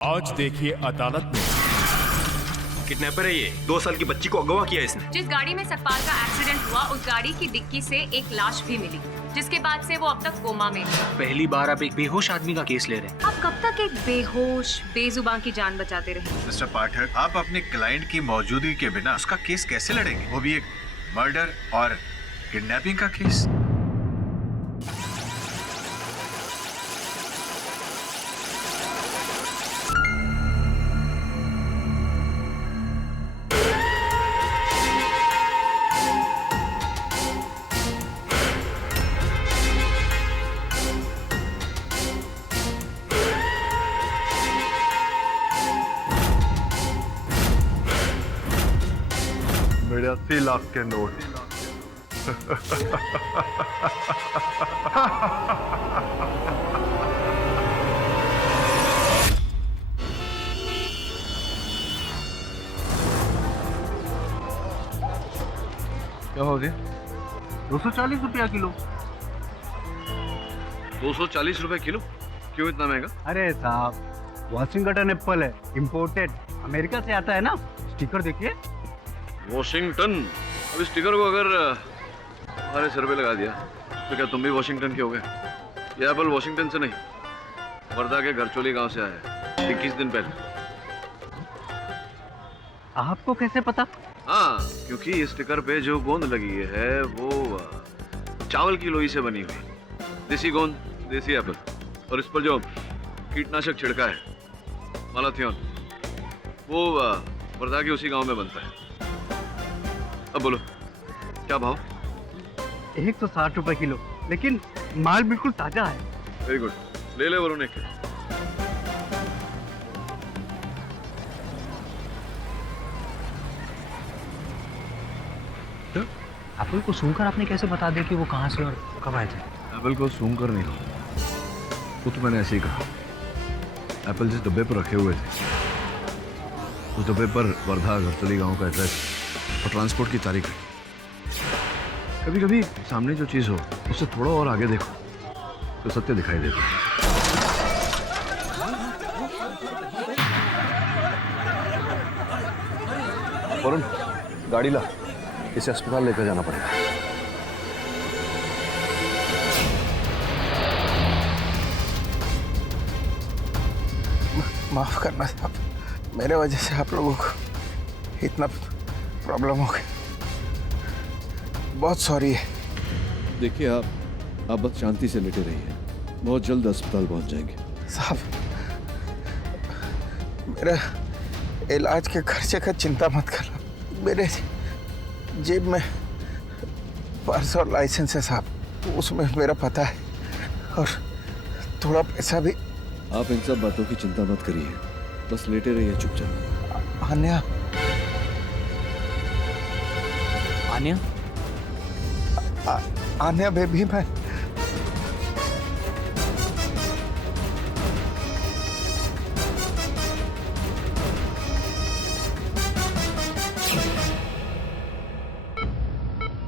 आज देखिए अदालत में। किडनैपर है ये। 2 साल की बच्ची को अगवा किया इसने। जिस गाड़ी में सतपाल का एक्सीडेंट हुआ उस गाड़ी की डिक्की से एक लाश भी मिली, जिसके बाद से वो अब तक कोमा में है। पहली बार आप एक बेहोश आदमी का केस ले रहे हैं। आप कब तक एक बेहोश बेजुबान की जान बचाते रहे? मिस्टर पाठक, आप अपने क्लाइंट की मौजूदगी के बिना उसका केस कैसे लड़ेंगे, वो भी एक मर्डर और किडनैपिंग का केस? मेरे 80 लाख के नोट। क्या हो गया? 240 रुपया किलो। 240 रुपए किलो? क्यों इतना महंगा? अरे साहब, वॉशिंगटन एप्पल है, इम्पोर्टेड, अमेरिका से आता है ना। स्टिकर देखिए। वॉशिंगटन। अब इस स्टिकर को अगर हमारे सर पे लगा दिया तो क्या तुम भी वॉशिंगटन के हो गए? ये एप्पल वॉशिंगटन से नहीं, वर्धा के घरचोली गांव से आया है 21 दिन पहले। आपको कैसे पता? हाँ, क्योंकि इस स्टिकर पे जो गोंद लगी है वो चावल की लोई से बनी हुई देसी गोंद, देसी एप्पल। और इस पर जो कीटनाशक छिड़का है मालाथियन, वो वर्धा के उसी गांव में बनता है। अब बोलो क्या भाव? 160 रुपए किलो, लेकिन माल बिल्कुल ताजा है। वेरी गुड, ले ले वरुण एक। एप्पल को सूंघकर आपने कैसे बता दिया कि वो कहाँ से और कब आए थे? एप्पल को सूंघ कर नहीं, वो तो मैंने ऐसे ही कहा। एप्पल जिस डब्बे पर रखे हुए थे उस डब्बे पर वर्धा घरचोली गांव का एड्रेस और ट्रांसपोर्ट की तारीख है। कभी कभी सामने जो चीज हो उससे थोड़ा और आगे देखो तो सत्य दिखाई देता है। वरुण, गाड़ी ला, इसे अस्पताल लेकर जाना पड़ेगा। माफ करना साहब, मेरे वजह से आप लोगों को इतना प्रॉब्लम हो गया। बहुत सॉरी है। देखिए आप बस शांति से लेटे रहिए, बहुत जल्द अस्पताल पहुंच जाएंगे। साहब, मेरा इलाज के खर्चे का चिंता मत करना। मेरे जेब में पर्स और लाइसेंस है साहब, उसमें मेरा पता है और थोड़ा पैसा भी। आप इन सब बातों की चिंता मत करिए, बस लेटे रहिए चुपचाप। आन्या, आन्या? आन्या बेबी, मैं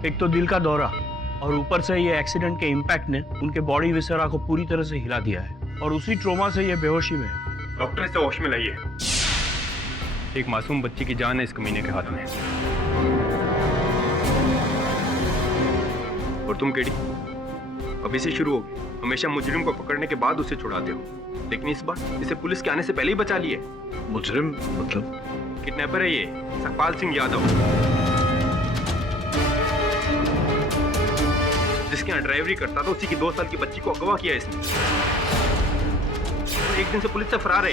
एक तो दिल का दौरा और ऊपर से ये एक्सीडेंट के इम्पैक्ट ने उनके बॉडी विसरा को पूरी तरह से हिला दिया है और उसी ट्रोमा से ये बेहोशी में है। डॉक्टर इसे होश में लाइए। एक मासूम बच्ची की जान है इस कमीने के हाथ में। और तुम केडी, अभी से शुरू होगी। हमेशा मुजरिम को पकड़ने के बाद उसे छुड़ाते हो, लेकिन इस बार इसे पुलिस के आने से पहले ही बचा लिए। मुजरिम मतलब? किडनैपर है ये, सतपाल सिंह यादव, जिसके यहाँ ड्राइवरी करता था। उसी की 2 साल की बच्ची को अगवा किया इसने। तो एक दिन से पुलिस से फरार है।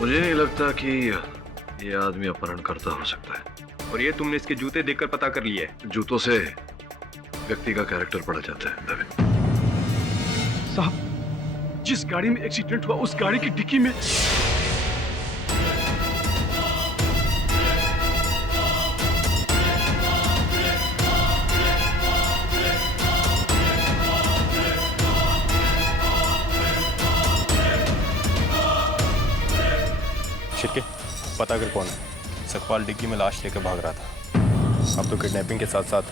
मुझे नहीं लगता कि ये आदमी अपहरणकर्ता हो सकता है। और ये तुमने इसके जूते देखकर पता कर लिया है? जूतों से व्यक्ति का कैरेक्टर पढ़ा जाता है नवीन। साहब, जिस गाड़ी में एक्सीडेंट हुआ उस गाड़ी की डिक्की में छिटके पता कर कौन है। सकपाल डिग्गी में लाश लेकर भाग रहा था। अब तो किडनैपिंग के साथ साथ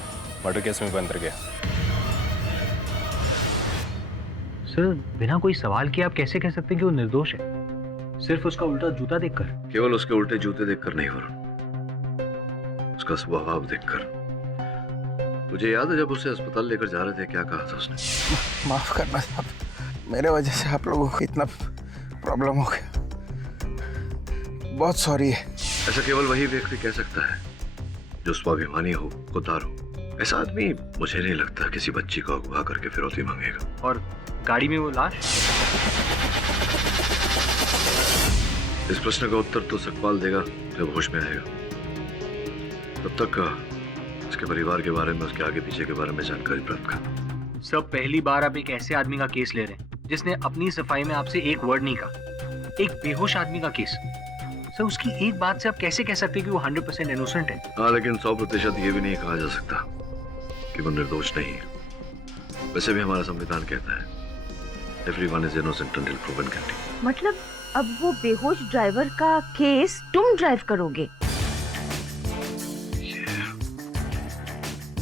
मर्डर केस में बंद गया। सर बिना कोई सवाल किए आप कैसे कह सकते हैं कि वो निर्दोष है, सिर्फ उसका उल्टा जूता देखकर? केवल उसके उल्टे जूते देखकर नहीं वरुण, उसका स्वभाव देखकर। तुझे याद है जब उसे अस्पताल लेकर जा रहे थे क्या कहा था उसने? माफ करना साहब, मेरे वजह से आप लोगों को इतना प्रॉब्लम हो गया, बहुत सॉरी है। ऐसा केवल वही व्यक्ति कह सकता है जो स्वाभिमानी हो, खुददार हो। ऐसा आदमी मुझे नहीं लगता किसी बच्ची को अगवा करके फिरौती मांगेगा। और गाड़ी में वो लाश? इस प्रश्न का उत्तर तो सकपाल देगा जब होश में आएगा। तब तक उसके परिवार के बारे में, उसके आगे पीछे के बारे में जानकारी प्राप्त कर। सर पहली बार आप एक ऐसे आदमी का केस ले रहे हैं जिसने अपनी सफाई में आपसे एक वर्ड नहीं कहा, एक बेहोश आदमी का केस। सर उसकी एक बात से आप कैसे कह सकते हैं कि वो 100% इनोसेंट है? हाँ, लेकिन 100% ये भी नहीं कहा जा सकता कि वो निर्दोष नहीं है। वैसे भी हमारा संविधान कहता है everyone is innocent until proven guilty. मतलब अब वो बेहोश ड्राइवर का केस तुम ड्राइव करोगे?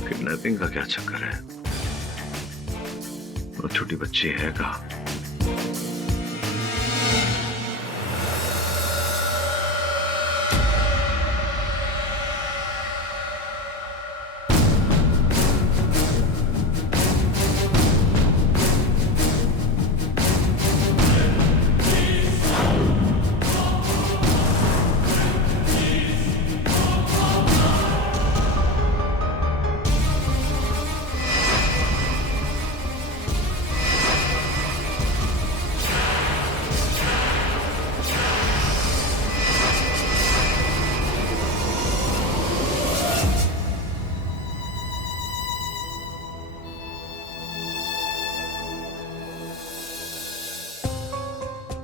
किडनैपिंग का क्या चक्कर है? वो छोटी बच्ची है कहाँ?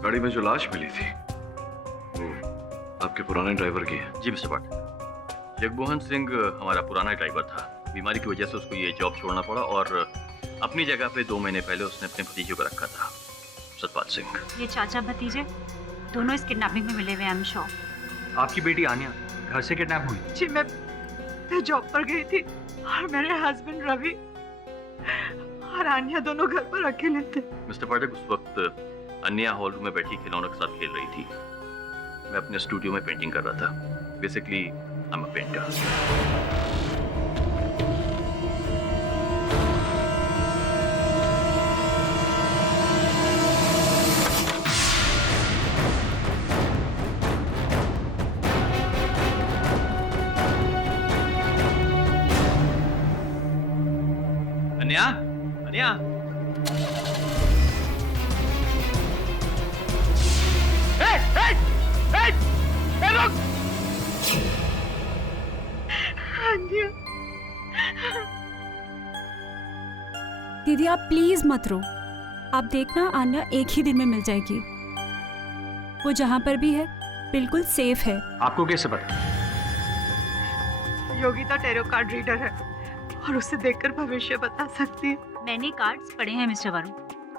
गाड़ी में जो लाश मिली थी वो आपके पुराने ड्राइवर की है? जी मिस्टर भट्ट, जगमोहन सिंह हमारा पुराना ड्राइवर था। बीमारी की वजह से उसको ये जॉब छोड़ना पड़ा और अपनी जगह पे 2 महीने पहले उसने अपने भतीजे को रखा था, सतपाल सिंह। ये चाचा भतीजे दोनों इस किडनैपिंग में मिले हुए हैं, आई एम श्योर। आपकी बेटी आन्या घर से किडनैप हुई? जी मैं जॉब पर गई थी और मेरे हस्बैंड रवि और आन्या दोनों घर पर अकेले थे। मिस्टर पाठक, उस वक्त अन्या हॉल रूम में बैठी खिलौनों के साथ खेल रही थी। मैं अपने स्टूडियो में पेंटिंग कर रहा था। Basically I am a painter. Anya, Anya, दीदी आप प्लीज मत रो। आप देखना आन्या एक ही दिन में मिल जाएगी। वो जहाँ पर भी है बिल्कुल सेफ है। आपको कैसे पता? योगिता टैरो कार्ड रीडर है और उसे देखकर भविष्य बता सकती है। मैंने कार्ड्स पढ़े हैं मिस्टर वरुण।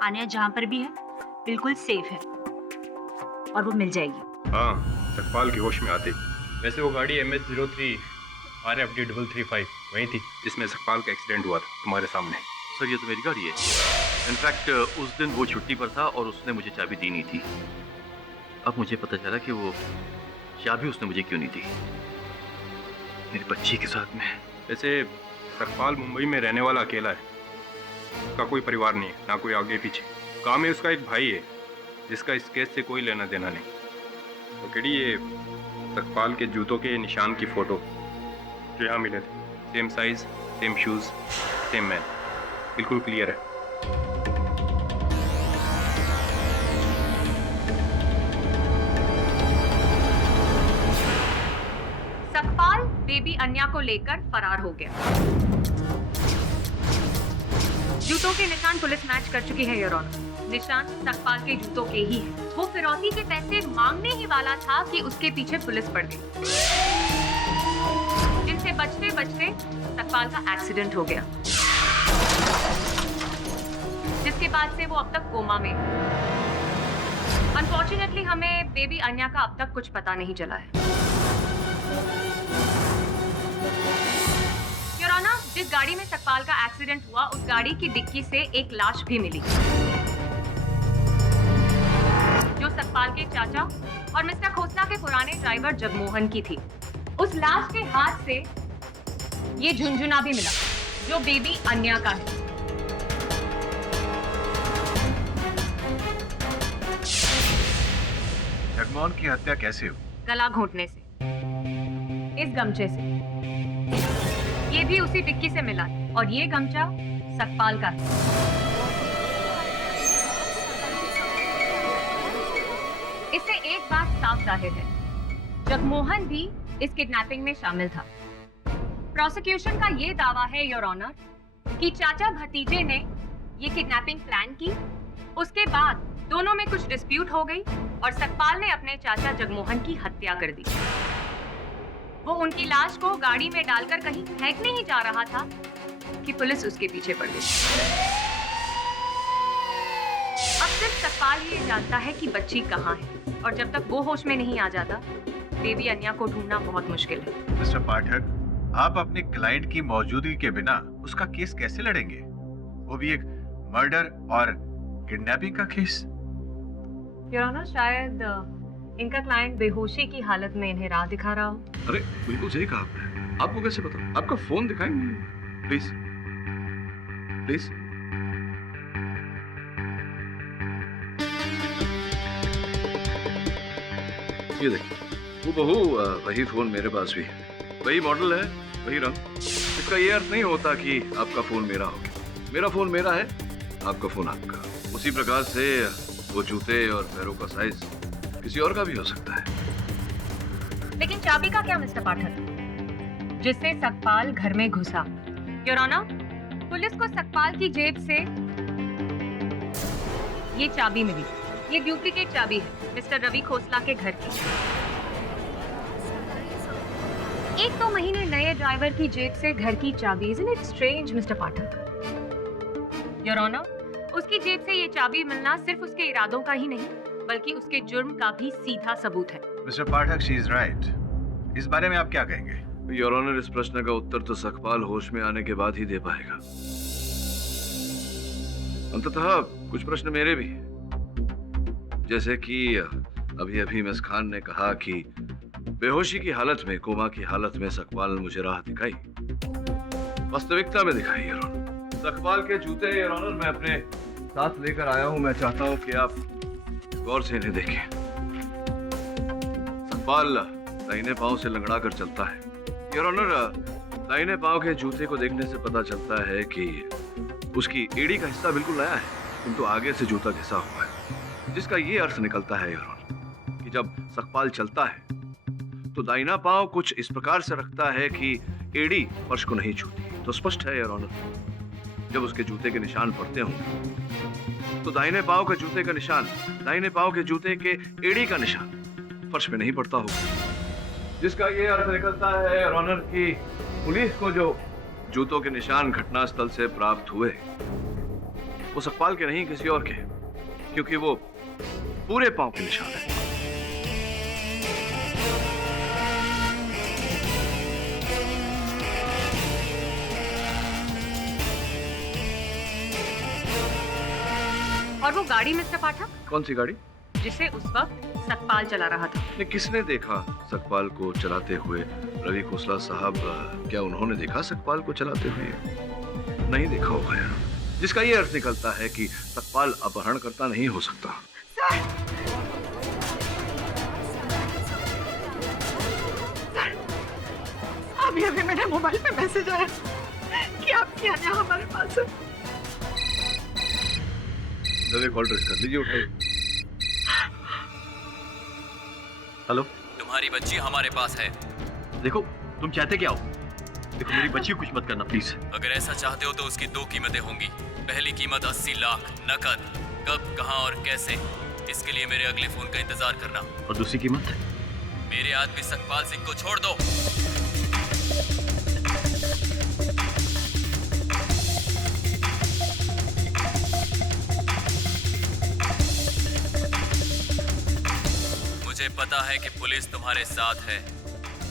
आन्या जहाँ पर भी है बिल्कुल सेफ है और वो मिल जाएगी। हाँ, सकपाल की होश में आते। वैसे वो गाड़ी MS03 RFD335 वही थी जिसमें सकपाल का एक्सीडेंट हुआ था, तुम्हारे सामने। सर ये तो मेरी गाड़ी है। इनफैक्ट उस दिन वो छुट्टी पर था और उसने मुझे चाबी दी नहीं थी। अब मुझे पता चला कि वो चाबी उसने मुझे क्यों नहीं दी, मेरी बच्ची के साथ में। वैसे सकपाल मुंबई में रहने वाला अकेला है, उसका कोई परिवार नहीं है, ना कोई आगे पीछे। काम में उसका एक भाई है जिसका इस केस से कोई लेना देना नहीं। तो केडी ये सकपाल के जूतों के निशान की फोटो जो यहाँ मिले थे, same size, same shoes, same man, बिल्कुल क्लियर है। सकपाल बेबी अन्या को लेकर फरार हो गया। जूतों के निशान पुलिस मैच कर चुकी है योर ऑनर। निशान सकपाल के जूतों के ही है। वो फिरौती के पैसे मांगने ही वाला था कि उसके पीछे पुलिस पड़ गई, जिनसे बचते बचते सकपाल का एक्सीडेंट हो गया, जिसके बाद से वो अब तक कोमा में है। अनफॉर्चुनेटली हमें बेबी अन्या का अब तक कुछ पता नहीं चला है। योर ऑनर, जिस गाड़ी में सकपाल का एक्सीडेंट हुआ उस गाड़ी की डिक्की से एक लाश भी मिली जो सकपाल के चाचा और मिस्टर खोसला के पुराने ड्राइवर जगमोहन की थी। उस लाश के हाथ से ये झुनझुना भी मिला जो बेबी अन्या का है। जगमोहन की हत्या कैसे हुई? गला घोंटने से, इस गमछे से। ये भी उसी डिक्की से मिला और ये गमछा सकपाल का है। इससे एक बात साफ जाहिर है, जगमोहन भी इस किडनैपिंग में शामिल था। प्रोसिक्यूशन का ये दावा है योर ऑनर कि चाचा भतीजे ने ये किडनैपिंग प्लान की, उसके बाद दोनों में कुछ डिस्प्यूट हो गई और सकपाल ने अपने चाचा जगमोहन की हत्या कर दी। वो उनकी लाश को गाड़ी में डालकर कहीं फेंकने ही जा रहा था कि पुलिस उसके पीछे पड़ गई। अब सिर्फ सकपाल ये जानता है कि बच्ची कहाँ है और जब तक वो होश में नहीं आ जाता बेबी अन्या को ढूंढना बहुत मुश्किल है। मिस्टर पाठक, आप अपने क्लाइंट की मौजूदगी के बिना उसका केस कैसे लड़ेंगे, वो भी एक मर्डर और किडनैपिंग का केस? योर ऑनर, शायद इनका क्लाइंट बेहोशी की हालत में इन्हें राह दिखा रहा हो। अरे बिल्कुल सही कहा आपने। आपको कैसे पता? आपका फोन दिखाएंगे प्लीज प्लीज। ये देखिए, हूबहू वही फोन मेरे पास भी है, वही मॉडल है, वही रंग। इसका ये अर्थ नहीं होता कि आपका फोन मेरा हो गया। मेरा फोन मेरा है, आपका फोन आपका। उसी प्रकार से वो जूते और पैरों का साइज किसी और का भी हो सकता है। लेकिन चाबी का क्या मिस्टर पाठक, जिससे सकपाल घर में घुसा? योर ऑनर, पुलिस को सकपाल की जेब से ये चाबी मिली। ये डुप्लीकेट चाबी है मिस्टर रवि खोसला के घर की। 1-2 महीने नए ड्राइवर की जेब से घर की चाबी। Isn't it strange mister Pathak? Your honour, उसकी जेब से ये चाबी मिलना सिर्फ उसके इरादों का ही नहीं बल्कि उसके जुर्म का भी सीधा सबूत है। Mister Pathak, she is right. इस बारे में आप क्या कहेंगे? योर ऑनर, इस प्रश्न का उत्तर तो सकपाल होश में आने के बाद ही दे पाएगा। अंततः कुछ प्रश्न मेरे भी, जैसे कि अभी अभी मिस खान ने कहा कि बेहोशी की हालत में, कोमा की हालत में सकपाल ने मुझे राह दिखाई, वास्तविकता में दिखाई। योर ऑनर, सकपाल के जूते योर ऑनर मैं अपने साथ लेकर आया हूं। मैं चाहता हूं कि आप गौर से इन्हें देखें। सकपाल दाहिने पांव से लंगड़ा कर चलता है। योर ऑनर, दाहिने पांव के जूते को देखने से पता चलता है कि उसकी एड़ी का हिस्सा बिल्कुल नया है, किंतु आगे से जूता घिसा हुआ है, जिसका ये अर्थ निकलता है योर ऑनर कि जब सकपाल चलता है तो दाहिना पांव कुछ इस प्रकार से रखता है कि एड़ी फर्श को नहीं छूती। तो स्पष्ट है योर ऑनर, जब उसके जूते के निशान पड़ते हों तो दाहिने पांव के जूते का निशान, दाहिने पांव के जूते के एड़ी का निशान फर्श पे नहीं पड़ता होगा, जिसका ये अर्थ निकलता है योर ऑनर कि पुलिस को जो जूतों के निशान घटनास्थल से प्राप्त हुए वो सकपाल के नहीं किसी और के, क्योंकि वो पूरे पांव के निशान है। और वो गाड़ी मिस्टर पाठक? कौन सी गाड़ी? जिसे उस वक्त सकपाल चला रहा था। ने किसने देखा सकपाल को चलाते हुए? रवि खोसला साहब, क्या उन्होंने देखा सकपाल को चलाते हुए? नहीं देखा होगा यार, जिसका ये अर्थ निकलता है कि सकपाल अपहरणकर्ता नहीं हो सकता। सर, अभी अभी मेरे मोबाइल पे मैसेज आया कि आपकी अन्या हमारे पास है। रवि, कॉल ट्रेस कर लीजिए, उठाइए। हेलो, तुम्हारी बच्ची हमारे पास है। देखो तुम चाहते क्या हो? देखो मेरी बच्ची को कुछ मत करना प्लीज। अगर ऐसा चाहते हो तो उसकी 2 कीमतें होंगी। पहली कीमत 80 लाख नकद, कब, कहां और कैसे, इसके लिए मेरे अगले फोन का इंतजार करना। और दूसरी कीमत? मेरे आदमी सकपाल सिंह को छोड़ दो। मुझे पता है कि पुलिस तुम्हारे साथ है,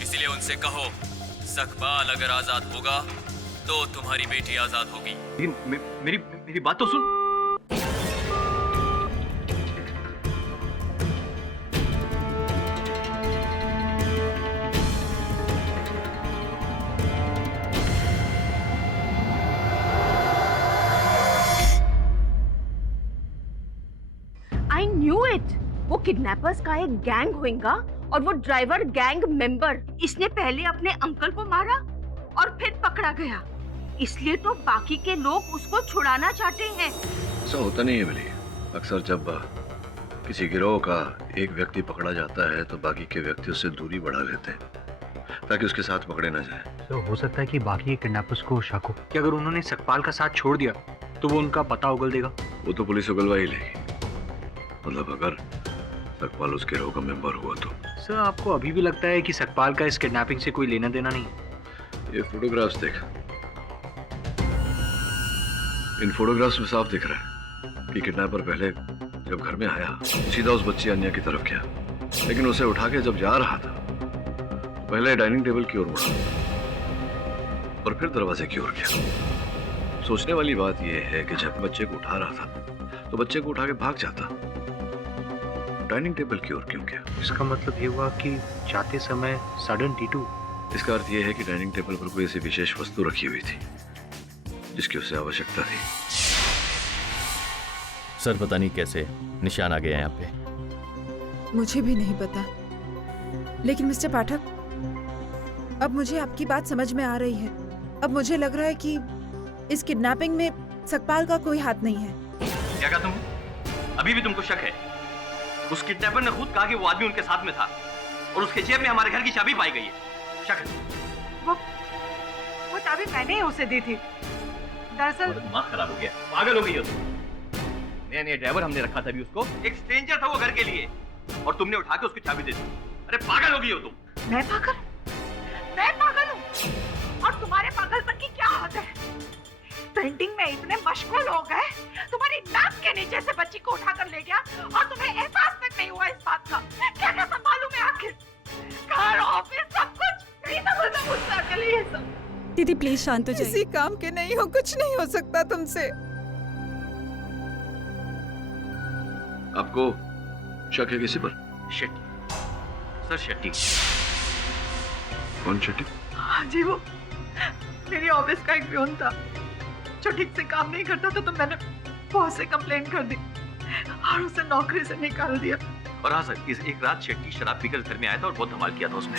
इसलिए उनसे कहो सकपाल अगर आजाद होगा तो तुम्हारी बेटी आजाद होगी। लेकिन मेरी बात तो सुन। I knew it. वो किडनैपर्स का एक गैंग होगा और वो ड्राइवर गैंग मेंबर। इसने पहले अपने अंकल को मारा और फिर पकड़ा गया, इसलिए तो बाकी के लोग उसको छुड़ाना चाहते हैं। ऐसा होता नहीं है बिली। अक्सर जब किसी गिरोह का एक व्यक्ति पकड़ा जाता है तो बाकी के व्यक्ति उससे दूरी बढ़ा लेते हैं ताकि उसके साथ पकड़े ना जाए। तो हो सकता है कि बाकी के किडनैपर्स को शक हो कि अगर उन्होंने सकपाल का साथ छोड़ दिया तो वो उनका पता उगल देगा। वो तो पुलिस उगलवा ही लेगी। मतलब अगर सकपाल उस गिरोह का मेंबर हुआ तो। सर आपको अभी भी लगता है कि सकपाल का इस किडनैपिंग से कोई लेना देना नहीं? ये फोटोग्राफ्स देख, इन फोटोग्राफ्स में साफ दिख रहा है कि किडनैपर पहले जब घर में आया सीधा उस बच्ची अन्या की तरफ गया, लेकिन उसे उठा के जब जा रहा था तो पहले डाइनिंग टेबल की ओर मुड़ा और फिर दरवाजे की ओर गया। सोचने वाली बात यह है कि जब बच्चे को उठा रहा था तो बच्चे को उठा के भाग जाता, डाइनिंग टेबल की ओर क्यों गया? इसका मतलब ये हुआ कि जाते समय सडन T2। इसका अर्थ यह है कि डाइनिंग टेबल पर कोई ऐसी विशेष वस्तु रखी हुई थी जिसकी उसे आवश्यकता थी। सर पता नहीं कैसे निशान आ गया यहाँ पे। मुझे भी नहीं पता, लेकिन मिस्टर पाठक, अब मुझे आपकी बात समझ में आ रही है। अब मुझे लग रहा है कि इस किडनैपिंग में सकपाल का कोई हाथ नहीं है। क्या कहा तुम? अभी भी तुमको शक है? उस किडनैपर ने खुद कहा कि वो आदमी उनके साथ में था और उसके जेब में हमारे घर की चाबी पाई गई है। शक है? वो चाबी मैंने ही उसे दी थी। दरअसल दिमाग खराब हो गया, पागल हो गई हो तुम। नया ड्राइवर हमने रखा था भी उसको, एक स्ट्रेंजर था वो घर के लिए, और तुमने उठा के उसकी चाबी दे दी। अरे पागल हो गई हो तुम। मैं पागल हूँ? और तुम्हारे पागलपन की क्या हद है? पेंटिंग में इतने मशगूल हो गए, तुम्हारी नाक के नीचे से बच्ची को उठाकर ले गया और तुम्हें एहसास तक नहीं हुआ इस बात का। क्या क्या संभालूं मैं आखिर? घर, ऑफिस, सब कुछ। ये सब मुझसे अकेले ये सब। दीदी प्लीज शांत हो जाइए। किसी काम के नहीं हो, कुछ नहीं हो सकता तुमसे। आपको शक है किसी पर? शेट्टी सर, शेट्टी। कौन शेट्टी? हाँ जी, वो मेरी ऑफिस का एक पियून था जो ठीक से काम नहीं करता था, तो मैंने बॉस से कंप्लेंट कर दी और उसे नौकरी से निकाल दिया। और हाँ सर, इस एक रात शेट्टी शराब पीकर घर में आया था और बहुत धमाल किया था उसने।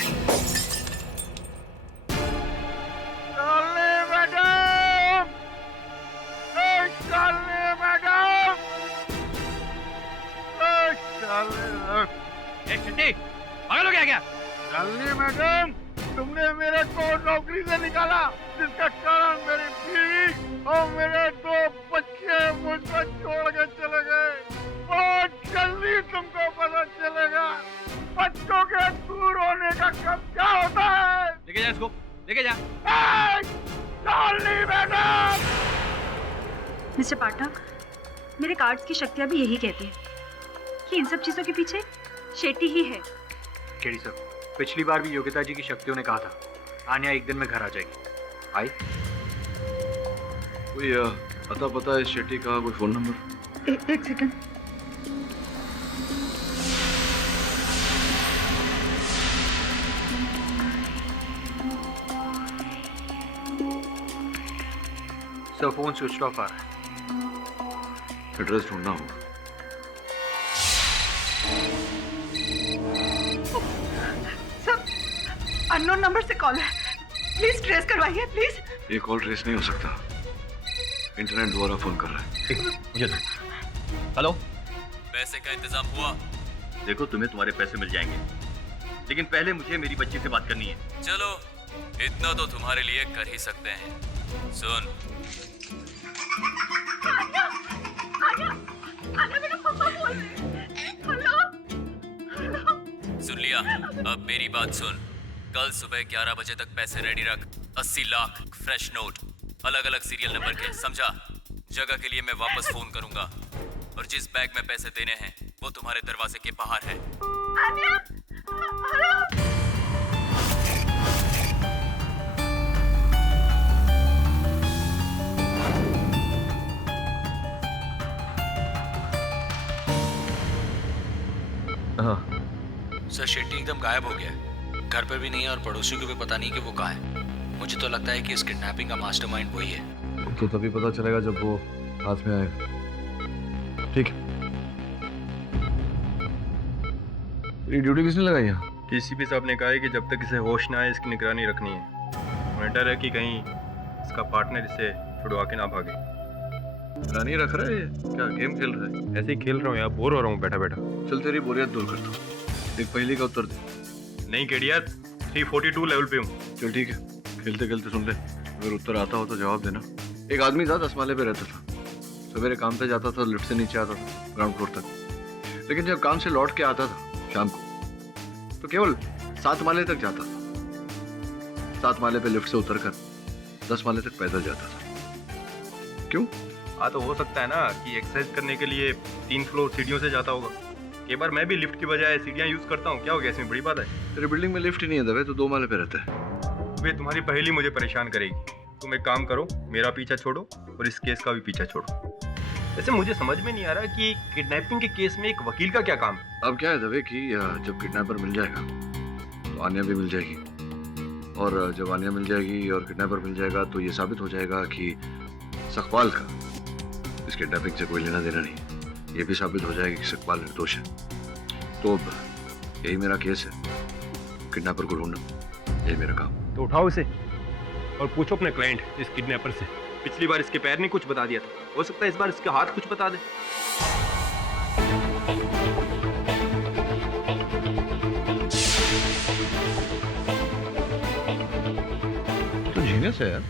पागल हो गया क्या? शालिनी मैडम, तुमने मेरे को नौकरी से निकाला, जिसका कारण मेरी बीवी और मेरे 2 बच्चे मुझको छोड़ के चले गए। बहुत जल्दी तुमको पता चलेगा बच्चों के दूर होने का कब क्या होता है। लेके जा इसको, लेके जा। शालिनी मैडम। मिस्टर पाठक, मेरे कार्ड्स की शक्तियाँ भी यही कहती हैं कि इन सब चीजों के पीछे शेट्टी ही है। केडी सर, पिछली बार भी योगिता जी की शक्तियों ने कहा था आन्या एक दिन में घर आ जाएगी। आई? कोई अता पता है शेट्टी का? कोई फोन नंबर? एक second. Sir phone switch off आ रहा है। एड्रेस ढूंढना होगा। अननोन नंबर से कॉल है, प्लीज ट्रेस करवाइए प्लीज। ये कॉल ट्रेस नहीं हो सकता, इंटरनेट द्वारा फोन कर रहा है। मुझे हेलो, पैसे का इंतजाम हुआ? देखो, तुम्हें तुम्हारे पैसे मिल जाएंगे, लेकिन पहले मुझे मेरी बच्ची से बात करनी है। चलो, इतना तो तुम्हारे लिए कर ही सकते हैं। सुन, सुन लिया? अब मेरी बात सुन। कल सुबह 11 बजे तक पैसे रेडी रख। 80 लाख फ्रेश नोट, अलग अलग सीरियल नंबर के, समझा? जगह के लिए मैं वापस फोन करूंगा और जिस बैग में पैसे देने हैं वो तुम्हारे दरवाजे के बाहर है। आन्या, हेलो। सर शेट्टी एकदम गायब हो गया है, घर पर भी नहीं है और पड़ोसियों को भी पता नहीं कि वो कहाँ है। मुझे तो लगता है कि इस किडनैपिंग का मास्टरमाइंड वही है। तो तभी पता चलेगा जब वो हाथ में आएगा। ठीक है। ये ड्यूटी किसने लगाई है? डीसीपी साहब ने कहा है कि जब तक इसे होश ना आए इसकी निगरानी रखनी है। उन्हें डर है कि कहीं इसका पार्टनर इसे छुड़वा के ना भागे। निगरानी रख रहा है ये? क्या गेम खेल रहा है? ऐसे ही खेल रहा हूँ यार, बोर हो रहा हूँ बैठा बैठा। चल तेरी बोरियत दूर करता हूँ, एक पहली का उत्तर दे। नहीं केडिया, 342 लेवल पे हूँ। चल ठीक है, खेलते खेलते सुन ले, अगर उत्तर आता हो तो जवाब देना। एक आदमी था 10 माले पे रहता था, सवेरे काम पे जाता था, लिफ्ट से नीचे आता था ग्राउंड फ्लोर तक, लेकिन जब काम से लौट के आता था शाम को तो केवल 7 माले तक जाता था। 7 माले पे लिफ्ट से उतरकर 10 माले तक पैदल जाता था। क्यों? हाँ तो हो सकता है ना कि एक्सरसाइज करने के लिए 3 फ्लोर सीढ़ियों से जाता होगा। कई बार मैं भी लिफ्ट की बजाय सीढ़ियाँ यूज करता हूँ, क्या हो गया इसमें बड़ी बात है? तेरे बिल्डिंग में लिफ्ट ही नहीं है दबे, तो 2 माले पे रहता है। वे तुम्हारी पहेली मुझे परेशान करेगी। तुम एक काम करो, मेरा पीछा छोड़ो और इस केस का भी पीछा छोड़ो। वैसे मुझे समझ में नहीं आ रहा कि किडनैपिंग के केस में एक वकील का क्या काम है? अब क्या है दबे कि जब किडनैपर मिल जाएगा तो आन्या भी मिल जाएगी, और जब आन्या मिल जाएगी और किडनैपर मिल जाएगा तो ये साबित हो जाएगा कि सकपाल का इस किडनैपिंग से कोई लेना देना नहीं। ये भी साबित हो जाएगा कि सकपाल निर्दोष है। तो अब यही मेरा केस है, किडनैपर को ढूंढना, यही मेरा काम। तो उठाओ इसे और पूछो अपने क्लाइंट इस किडनैपर से। पिछली बार इसके पैर ने कुछ बता दिया था, हो सकता है इस बार इसके हाथ कुछ बता दे। तो जीनियस है यार।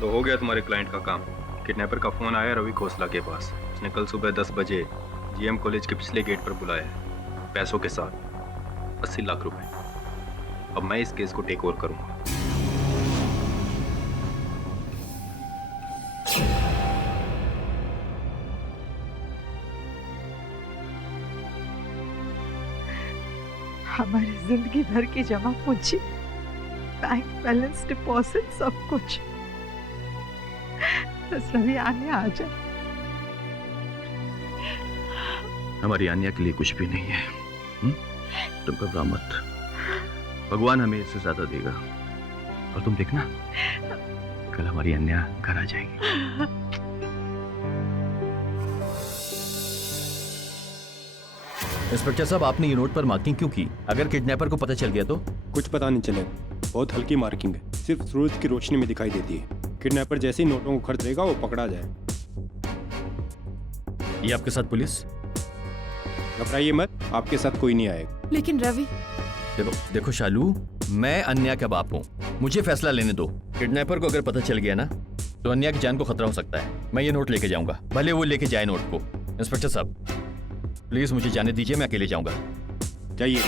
तो हो गया तुम्हारे क्लाइंट का काम। किडनैपर का फोन आया रवि खोसला के पास। उसने कल सुबह 10 बजे जीएम कॉलेज के पिछले गेट पर बुलाया है, पैसों के साथ 80 लाख रुपए। अब मैं इस केस को टेक ओवर करूंगा। हमारी जिंदगी भर की जमा पूंजी, बैंक बैलेंस, डिपॉजिट, सब कुछ बस रवि आने आ जाए। हमारी आन्या के लिए कुछ भी नहीं है। तुम घबरा मत, भगवान हमें इससे ज्यादा देगा। और तुम देखना, कल हमारी अन्या घर आ जाएगी। इंस्पेक्टर साहब, आपने ये नोट पर मार्किंग क्यों की? अगर किडनैपर को पता चल गया तो? कुछ पता नहीं चलेगा, बहुत हल्की मार्किंग है, सिर्फ सूरज की रोशनी में दिखाई देती है। किडनैपर जैसे ही नोटों को खर्च लेगा वो पकड़ा जाए। ये आपके साथ पुलिस? घबराइए मत, आपके साथ कोई नहीं आएगा। लेकिन रवि, देखो शालू, मैं अन्या का बाप हूँ, मुझे फैसला लेने दो। किडनैपर को अगर पता चल गया ना तो अन्या की जान को खतरा हो सकता है। मैं ये नोट लेके जाऊंगा, भले वो लेके जाए नोट को। इंस्पेक्टर साहब प्लीज मुझे जाने दीजिए, मैं अकेले जाऊंगा। जाइए।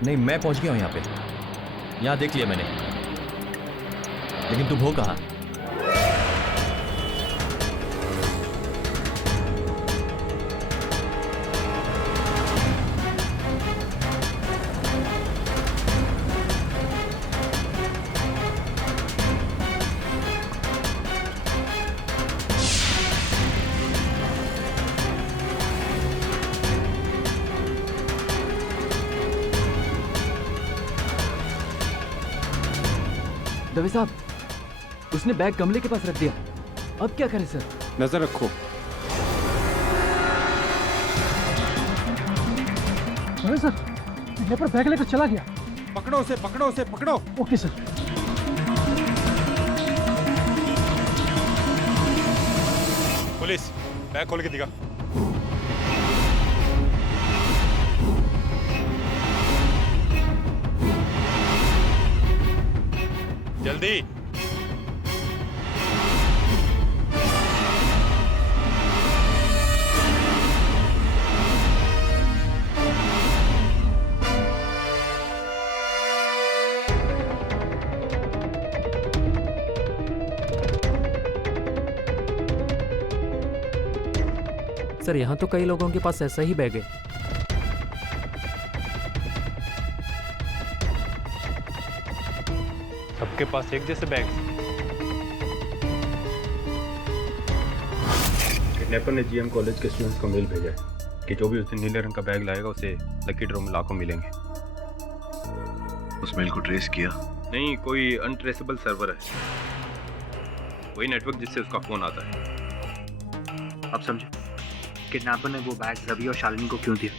नहीं, मैं पहुंच गया हूं यहाँ पे, यहाँ देख लिया मैंने, लेकिन तुम हो कहाँ? दवे साहब, उसने बैग गमले के पास रख दिया, अब क्या करें सर? नजर रखो। दवे सर, किडनैपर बैग लेकर चला गया। पकड़ो उसे, पकड़ो उसे, पकड़ो। Okay sir. पुलिस, बैग खोल के दिखा। जल्दी। सर यहाँ तो कई लोगों के पास ऐसा ही बैग है। सबके पास एक जैसे बैग। किडनैपर ने जीएम कॉलेज के स्टूडेंट्स को मेल भेजा है कि जो भी उस दिन नीले रंग का बैग लाएगा उसे लकी ड्रॉ में लाखों मिलेंगे। उस मेल को ट्रेस किया? नहीं, कोई अनट्रेसेबल सर्वर है, वही नेटवर्क जिससे उसका फोन आता है। अब समझो किडनैपर ने वो बैग रवि और शालिनी को क्यों दिया?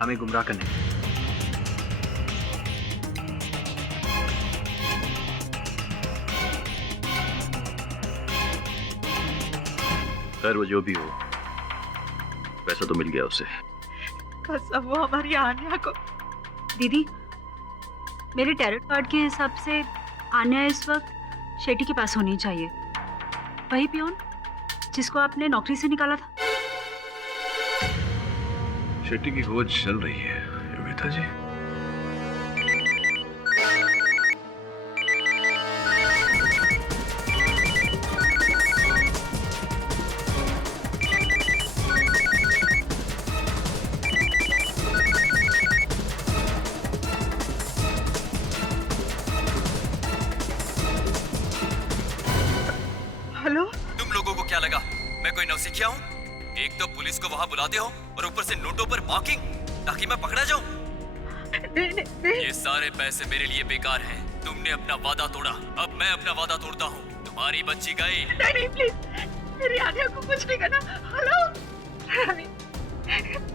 हमें गुमराह करने। खैर वो जो भी हो, पैसा तो मिल गया उसे। कसम वो हमारी आन्या को। दीदी, मेरे टैरोट कार्ड के हिसाब से आन्या इस वक्त शेट्टी के पास होनी चाहिए। वही पियोन जिसको आपने नौकरी से निकाला था। शेट्टी की खोज चल रही है योगिता जी। हेलो, तुम लोगों को क्या लगा मैं कोई नौसिखिया हूँ? एक तो पुलिस को वहाँ बुलाते हो और ऊपर से नोटों पर मार्किंग ताकि मैं पकड़ा जाऊँ। ये सारे पैसे मेरे लिए बेकार हैं। तुमने अपना वादा तोड़ा, अब मैं अपना वादा तोड़ता हूँ। तुम्हारी बच्ची गई। नहीं प्लीज, मेरी आन्या को कुछ नहीं करना। हेलो,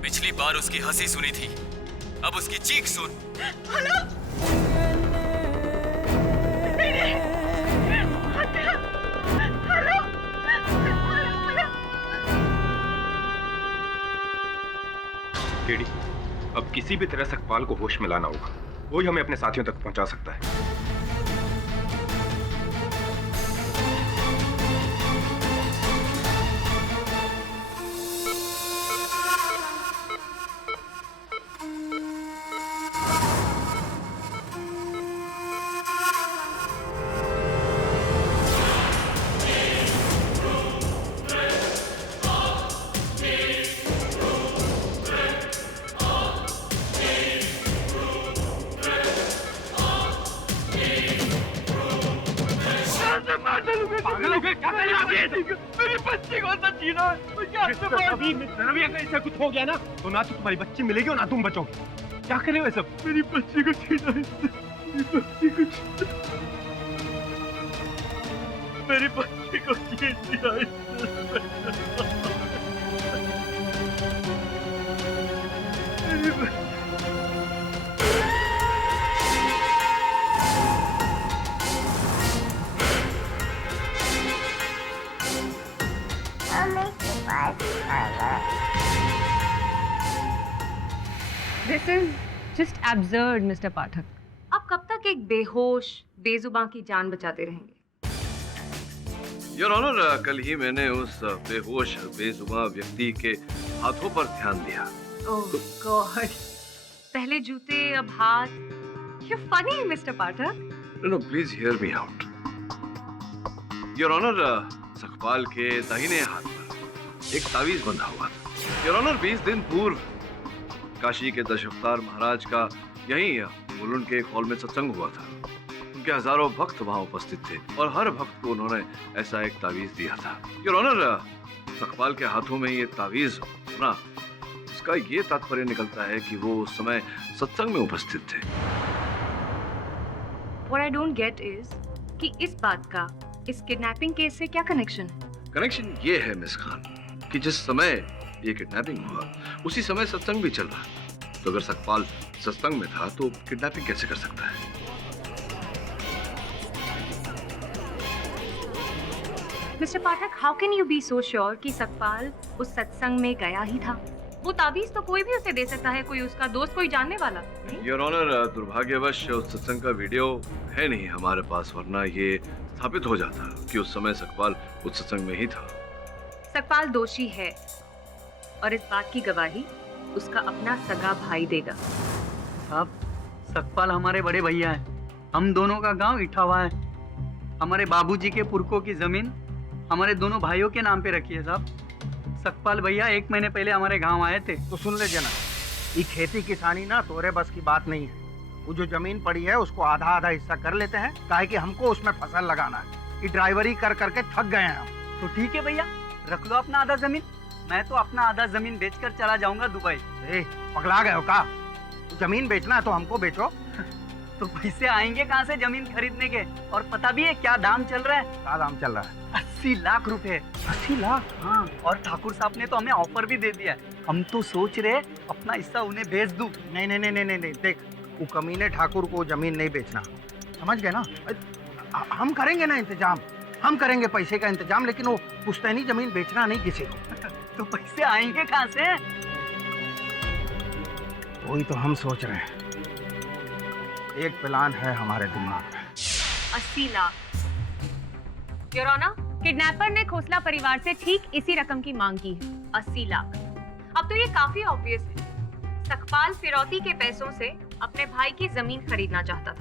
पिछली बार उसकी हंसी सुनी थी, अब उसकी चीख सुन। हेलो, केडी, अब किसी भी तरह सकपाल को होश में लाना होगा। वही हमें अपने साथियों तक पहुंचा सकता है। मेरी बच्ची को तो जीना रवि, अगर ऐसा कुछ हो गया ना तो ना तो तुम्हारी बच्ची मिलेगी और ना तुम बचोगे। क्या करे वो सब? मेरी बच्ची को जीना है, मेरी बच्ची को जीना, मेरी बच्ची को जीना है। This is just absurd, Mr. पाठक। आप कब तक एक बेहोश, बेजुबान की जान बचाते रहेंगे? योर ऑनर, कल ही मैंने उस बेहोश बेजुबान व्यक्ति के हाथों पर ध्यान दिया। ओह गॉड, पहले जूते अब हाथ। You're funny, Mr. Pathak. No please hear me out. Your honour, Sakpal के दाहिने हाथ पर एक तावीज बंधा हुआ था। योर ऑनर, 20 दिन पूर्व काशी के दशावतार महाराज का यहीं मुलुंड के एक हॉल में सत्संग हुआ था। उनके हजारों भक्त वहां उपस्थित थे और हर भक्त को उन्होंने ऐसा एक तावीज दिया था। योर ऑनर, सकपाल के हाथों में ये तावीज होना, इसका ये तात्पर्य निकलता है कि वो उस समय सत्संग में उपस्थित थे। What I don't get is कि इस बात का इस किडनैपिंग केस से क्या कनेक्शन है? कनेक्शन ये है मिस खान कि जिस समय ये किडनैपिंग हुआ उसी समय सत्संग भी चल रहा। तो अगर सकपाल सत्संग में था तो किडनैपिंग कैसे कर सकता है? Mister Pathak, how can you be so sure कि सकपाल उस सत्संग में गया ही था? वो ताबीज तो कोई भी उसे दे सकता है, कोई उसका दोस्त, कोई जानने वाला। योर ऑनर, दुर्भाग्यवश उस सत्संग का वीडियो है नहीं हमारे पास, वरना ये साबित हो जाता कि उस समय सकपाल उस सत्संग में ही था। सकपाल दोषी है और इस बात की गवाही उसका अपना सगा भाई देगा। साहब, सकपाल हमारे बड़े भैया हैं। हम दोनों का गांव इटावा है। हमारे बाबूजी के पुरखों की जमीन हमारे दोनों भाइयों के नाम पे रखी है साहब। सकपाल भैया 1 महीने पहले हमारे गांव आए थे। तो सुन ले जना, ये खेती किसानी ना तोरे बस की बात नहीं है। वो जो जमीन पड़ी है उसको आधा आधा हिस्सा कर लेते हैं, काहे कि हमको उसमें फसल लगाना है। ये ड्राइवरी कर करके थक गए हैं हम। तो ठीक है भैया, रख लो अपना आधा जमीन। मैं तो अपना आधा जमीन बेचकर चला जाऊंगा दुबई। पगला गए हो का? जमीन बेचना है तो हमको बेचो। तो पैसे आएंगे कहाँ से जमीन खरीदने के? और पता भी है क्या दाम चल रहा है? क्या दाम चल रहा है? 80 लाख रुपए। 80 लाख? हाँ, और ठाकुर साहब ने तो हमें ऑफर भी दे दिया। हम तो सोच रहे अपना हिस्सा उन्हें भेज दूं। नहीं नहीं नहीं नहीं नहीं, देख, वो कमीने ठाकुर को जमीन नहीं बेचना, समझ गए ना? हम करेंगे ना इंतजाम, हम करेंगे पैसे का इंतजाम, लेकिन वो पुश्तैनी जमीन बेचना नहीं किसी को। तो पैसे आएंगे कहाँ से? वही तो हम सोच रहे हैं। एक प्लान है हमारे दिमाग में। 80 लाख। योर ऑनर, किडनैपर ने खोसला परिवार से ठीक इसी रकम की मांग की है, 80 लाख। अब तो ये काफी ऑब्वियस है, सकपाल फिरौती के पैसों से अपने भाई की जमीन खरीदना चाहता था।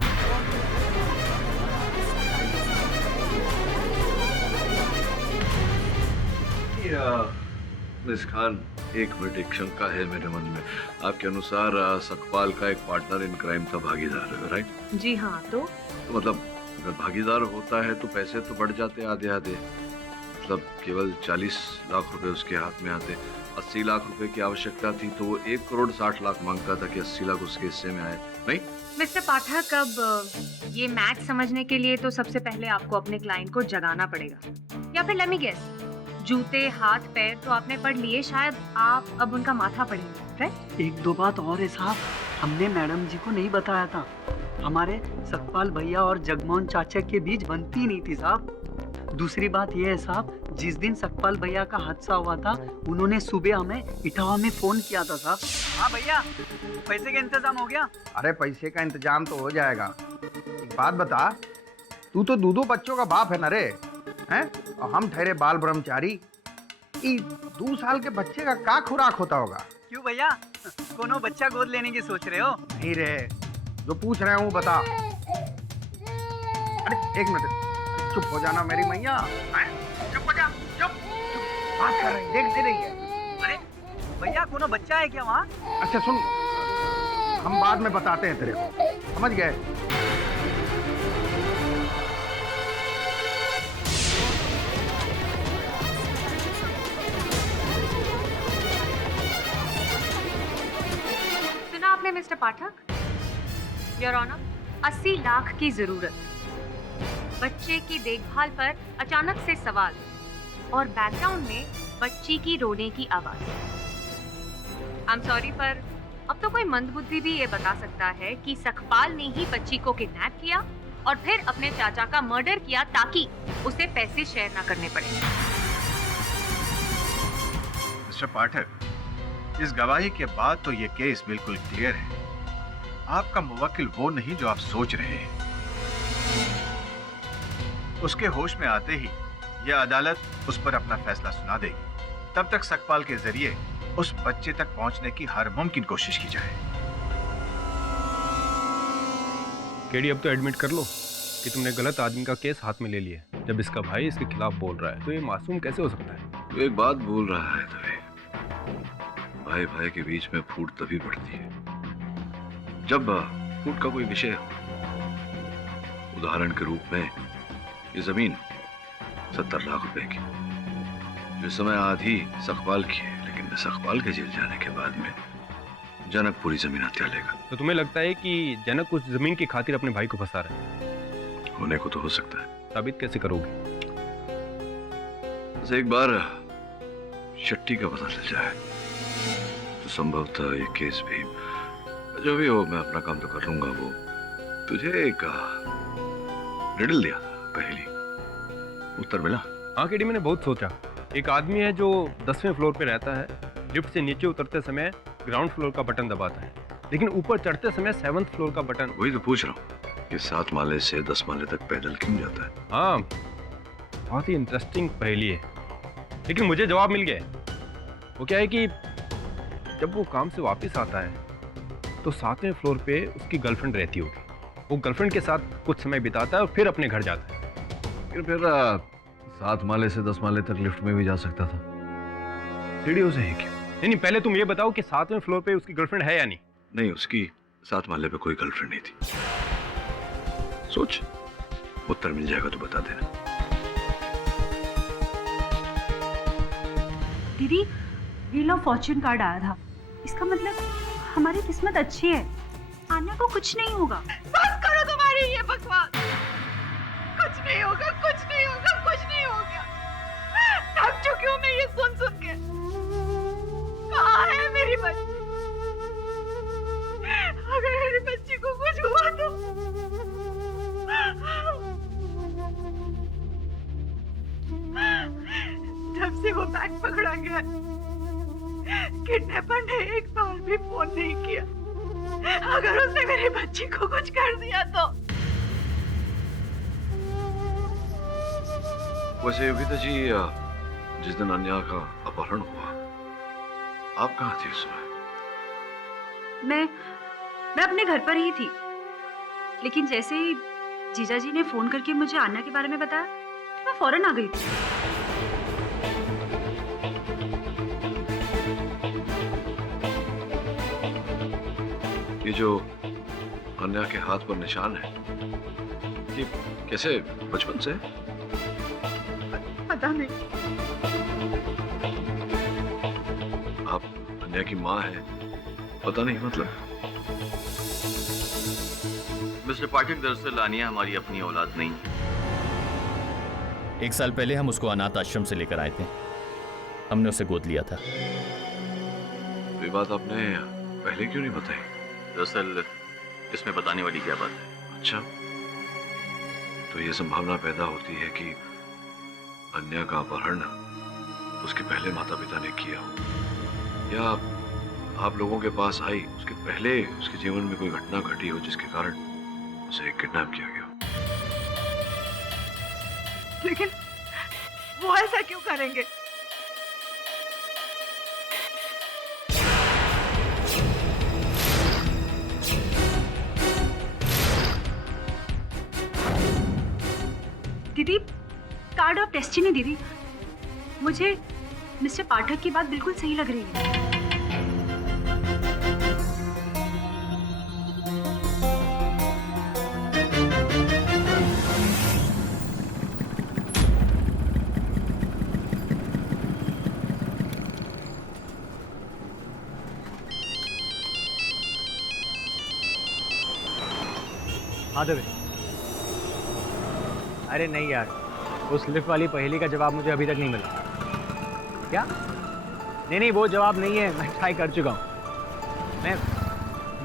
मिस खान, 1 मिनट, एक शंका है मेरे मन में। आपके अनुसार सकपाल का एक पार्टनर इन क्राइम था, भागीदार है, राइट? जी हाँ। तो मतलब अगर भागीदार होता है तो पैसे तो बढ़ जाते आधे आधे। मतलब केवल 40 लाख रुपए उसके हाथ में आते। 80 लाख रुपए की आवश्यकता थी तो वो 1 करोड़ 60 लाख मांगता था कि 80 लाख उसके हिस्से में आए, नहीं? मिस्टर पाठक, अब ये मैच समझने के लिए तो सबसे पहले आपको अपने क्लाइंट को जगाना पड़ेगा, या फिर लेट मी गेस, जूते हाथ पैर तो आपने पढ़ लिए, शायद आप अब उनका माथा पढ़ेंगे, राइट? 1-2 बात और है साहब, हमने मैडम जी को नहीं बताया था। हमारे सकपाल भैया और जगमोहन चाचा के बीच बनती नहीं थी साहब। दूसरी बात यह है साहब, जिस दिन सकपाल भैया का हादसा हुआ था उन्होंने सुबह हमें इटावा में फोन किया था साहब। हाँ भैया, पैसे का इंतजाम हो गया? अरे पैसे का इंतजाम तो हो जाएगा। एक बात बता, तू तो 2 बच्चों का बाप है ना रे, हैं? और हम ठहरे बाल ब्रह्मचारी। 2 साल के बच्चे का क्या खुराक होता होगा? क्यों भैया, कोनो बच्चा गोद लेने की सोच रहे हो? नहीं रे, जो पूछ रहे हूँ बता। अरे 1 मिनट, चुप हो जाना मेरी मैया। चुप हो जा, चुप। बात कर रही, देखते रही है। अरे भैया, कोनो बच्चा है क्या वहाँ? अच्छा सुन, हम बाद में बताते हैं तेरे को, समझ गए? सुना आपने mister Pathak? Your honour, 80 lakh की जरूरत, बच्चे की देखभाल पर अचानक से सवाल, और बैकग्राउंड में बच्ची की रोने की आवाज। आई एम सॉरी, पर अब तो कोई मंदबुद्धि भी ये बता सकता है कि सकपाल ने ही बच्ची को किडनैप किया और फिर अपने चाचा का मर्डर किया ताकि उसे पैसे शेयर ना करने पड़े। मिस्टर पाठक, इस गवाही के बाद तो ये केस बिल्कुल क्लियर है। आपका मुवक्किल वो नहीं जो आप सोच रहे हैं। उसके होश में आते ही यह अदालत उस पर अपना फैसला सुना देगी। तब तक सकपाल के जरिए उस बच्चे तक पहुंचने की हर मुमकिन कोशिश की जाए। केडी, अब तो एडमिट कर लो कि तुमने गलत आदमी का केस हाथ में ले लिया। जब इसका भाई इसके खिलाफ बोल रहा है तो ये मासूम कैसे हो सकता है? तो एक बात बोल रहा है तभी, भाई भाई के बीच में फूट तभी बढ़ती है जब फूट का कोई विषय हो। उदाहरण के रूप में ये जमीन 70 लाख रुपए की, जो समय आधी सकपाल की है, लेकिन सकपाल के जेल जाने के बाद में जनक पूरी जमीन हत्या लेगा। तो तुम्हें लगता है कि जनक उस जमीन की खातिर अपने भाई को फंसा रहा है? होने को तो हो सकता है। साबित कैसे करोगे? बस एक बार शट्टी का पता चल जाए तो संभवतः ये केस भी, जो भी हो, मैं अपना काम तो कर लूंगा। वो तुझे एक रिडल दिया था, पहली, उत्तर मिला? हाँ केडी, मैंने बहुत सोचा। एक आदमी है जो 10वें फ्लोर पे रहता है, लिफ्ट से नीचे उतरते समय ग्राउंड फ्लोर का बटन दबाता है, लेकिन ऊपर चढ़ते समय 7th फ्लोर का बटन। वही तो पूछ रहा हूँ कि 7 माले से 10 माले तक पैदल क्यों जाता है? हाँ, बहुत ही इंटरेस्टिंग पहेली है, लेकिन मुझे जवाब मिल गया। वो क्या है कि जब वो काम से वापस आता है तो 7वें फ्लोर पे उसकी गर्लफ्रेंड रहती होगी। वो गर्लफ्रेंड के साथ कुछ समय बिताता है और फिर अपने घर जाता है। फिर 7 माले से 10 माले तक लिफ्ट में भी जा सकता था, सीढ़ियों से है क्यों? नहीं, पहले तुम ये बताओ कि 7वें फ्लोर पे उसकी गर्लफ्रेंड है या नहीं? नहीं, उसकी 7 माले पे कोई गर्लफ्रेंड नहीं थी। सोच, उत्तर मिल जाएगा तो बता देना। दीदी, व्हील ऑफ फॉर्च्यून कार्ड आया था, इसका मतलब हमारी किस्मत अच्छी है, आन्या को कुछ नहीं होगा। बस करो तुम्हारी ये बकवास। कुछ नहीं होगा, कुछ नहीं होगा, कुछ नहीं होगा। थक चुकी हूँ मैं ये सुन सुन के। कहाँ है मेरी बच्ची? अगर मेरी बच्ची को कुछ हुआ तो जब से वो बैग पकड़ा गया, किडनैपर ने एक बार भी फोन नहीं किया। अगर उसने मेरी बच्ची को कुछ कर दिया तो। वैसे योगिता जी, जिस दिन अन्या का अपहरण हुआ, आप कहाँ थी उस समय? मैं अपने घर पर ही थी, लेकिन जैसे ही जीजा जी ने फोन करके मुझे अन्या के बारे में बताया तो मैं फौरन आ गई थी। ये जो अन्या के हाथ पर निशान है, ये कैसे बचपन से? पता नहीं। आप अन्या की माँ है, पता नहीं मतलब? मिस्टर पाठक, दरअसल आनिया हमारी अपनी औलाद नहीं। 1 साल पहले हम उसको अनाथ आश्रम से लेकर आए थे। हमने उसे गोद लिया था। ये बात आपने पहले क्यों नहीं बताई? दरअसल इसमें बताने वाली क्या बात है? अच्छा, तो ये संभावना पैदा होती है कि अन्या का अपहरण उसके पहले माता पिता ने किया हो, या आप लोगों के पास आई उसके पहले उसके जीवन में कोई घटना घटी हो जिसके कारण उसे किडनैप किया गया। लेकिन वो ऐसा क्यों करेंगे? दीदी, कार्ड ऑफ डेस्टिनी दीदी, मुझे मिस्टर पाठक की बात बिल्कुल सही लग रही है। हाँ देवे। अरे नहीं यार, उस लिफ्ट वाली पहेली का जवाब मुझे अभी तक नहीं मिला। क्या? नहीं, वो जवाब नहीं है, मैं ट्राई कर चुका हूँ।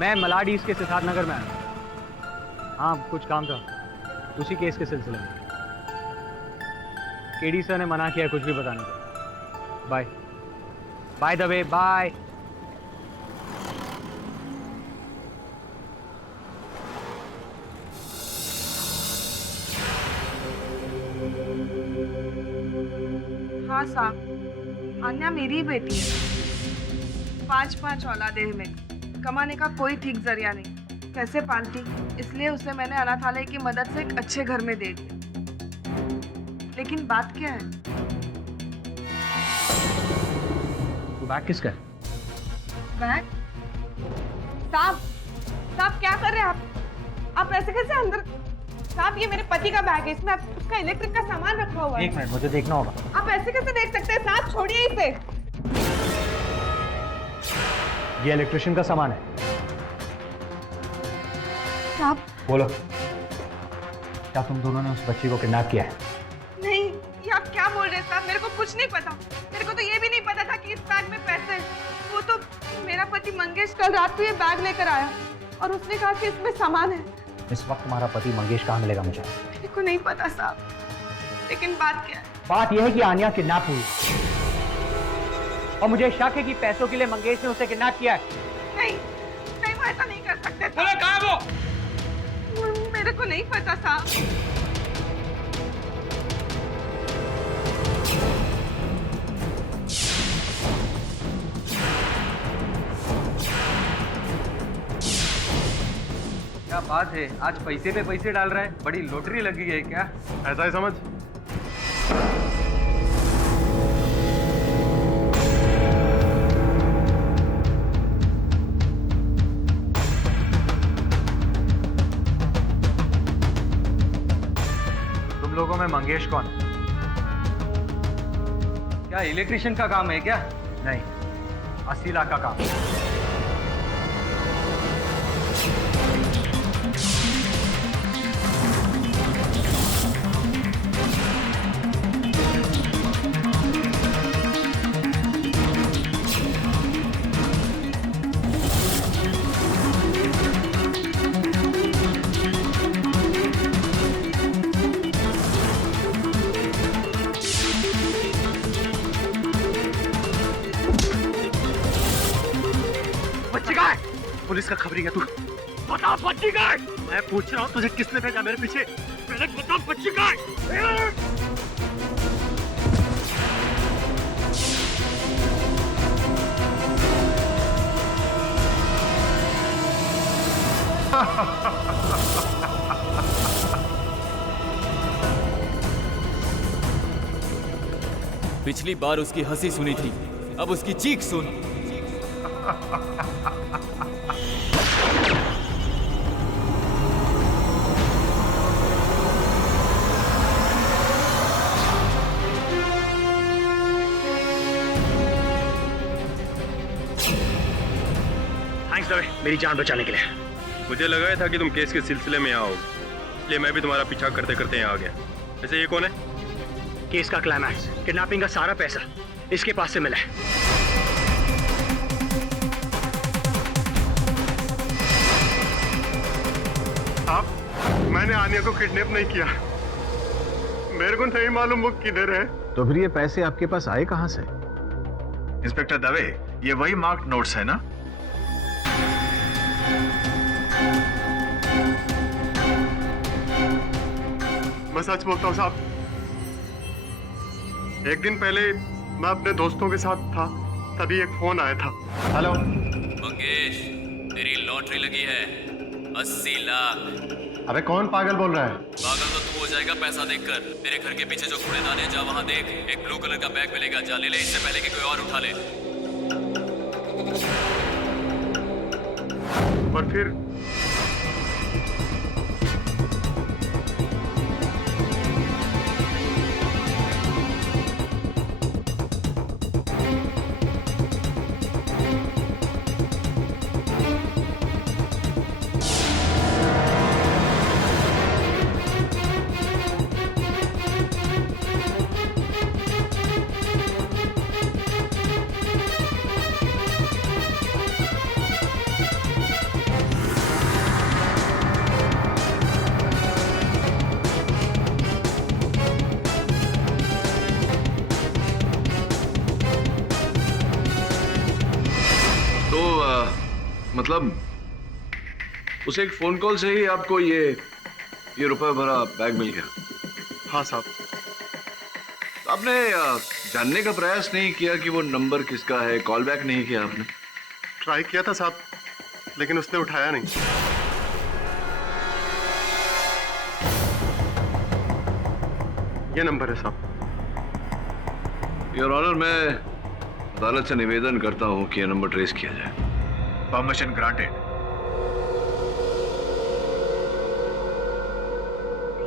मैं मलाड ईस्ट के सिद्धार्थ नगर में आया। हाँ, कुछ काम था उसी केस के सिलसिले में। केडी सर ने मना किया कुछ भी बताने को। Bye bye Dave, bye. हाँ साहब, अन्या मेरी बेटी है। 5 औलादे हैं में, कमाने का कोई ठीक जरिया नहीं, कैसे पालती, इसलिए उसे मैंने अनाथालय की मदद से एक अच्छे घर में दे दिया। लेकिन बात क्या है? बैग किसका है? बैग? साहब क्या कर रहे हैं आप ऐसे कैसे अंदर? साहब, ये मेरे पति का बैग है, इसमें उसका इलेक्ट्रिक का सामान रखा हुआ है। 1 मिनट, मुझे देखना होगा। आप ऐसे कैसे देख सकते हैं साहब? छोड़िए इसे। ये इलेक्ट्रिशियन का सामान है। साहब बोलो, क्या तुम दोनों ने उस बच्ची को किडनैप किया है? नहीं, ये आप क्या बोल रहे हैं साहब? मेरे को कुछ नहीं पता। मेरे को तो ये भी नहीं पता था कि इस बैग में पैसे हैं। वो तो मेरा पति मंगेश कल रात को ये बैग लेकर आया और उसने कहा कि इसमें सामान है। इस वक्त तुम्हारा पति मंगेश कहाँ मिलेगा मुझे? मेरे को नहीं पता साहब, लेकिन बात क्या है? बात यह है कि आन्या किडनैप हुई। और मुझे शक है कि पैसों के लिए मंगेश ने उसे किडनैप किया है। नहीं नहीं, वो ऐसा नहीं कर सकते। बोले कहाँ है वो? मेरे को नहीं पता साहब। क्या बात है, आज पैसे पे पैसे डाल रहा है, बड़ी लॉटरी लगी है क्या? ऐसा ही समझ। तुम लोगों में मंगेश कौन? क्या इलेक्ट्रिशियन का काम है क्या? नहीं, 80 लाख का काम। पुलिस का खबरी है तू? बता बच्ची का है? मैं पूछ रहा हूँ तुझे किसने भेजा मेरे पीछे? पहले बता बच्ची का है? पिछली बार उसकी हंसी सुनी थी, अब उसकी चीख सुन। मेरी जान बचाने के लिए। मुझे लगा था कि तुम केस के सिलसिले में आओगे, इसलिए मैं भी तुम्हारा पीछा करते करते यहाँ आ गया। वैसे ये कौन है? केस का क्लाइमैक्स, किडनैपिंग का सारा पैसा इसके पास से मिला है। आप, मैंने आनिया को किडनैप नहीं किया। मेरे को नहीं मालूम वो किधर है। तो फिर ये पैसे आपके पास आए कहां से? इंस्पेक्टर दवे, ये वही मार्क्ड नोट्स है ना? मैं सच बोलता हूँ साहब, एक दिन पहले मैं अपने दोस्तों के साथ था, तभी एक फोन आया था। हेलो मंगेश, तेरी लॉटरी लगी है 80 लाख। अबे कौन पागल बोल रहा है? पागल तो तू हो जाएगा पैसा देखकर। तेरे घर के पीछे जो कूड़ेदान है, जा वहां देख, एक ब्लू कलर का बैग मिलेगा, जा ले ले, इससे पहले कि कोई और उठा ले। और फिर मतलब उसे एक फोन कॉल से ही आपको ये रुपए भरा बैग मिल गया? हाँ साहब। आपने जानने का प्रयास नहीं किया कि वो नंबर किसका है? कॉल बैक नहीं किया आपने? ट्राई किया था साहब, लेकिन उसने उठाया नहीं। ये नंबर है साहब। योर ऑनर, मैं अदालत से निवेदन करता हूं कि यह नंबर ट्रेस किया जाए। Permission granted.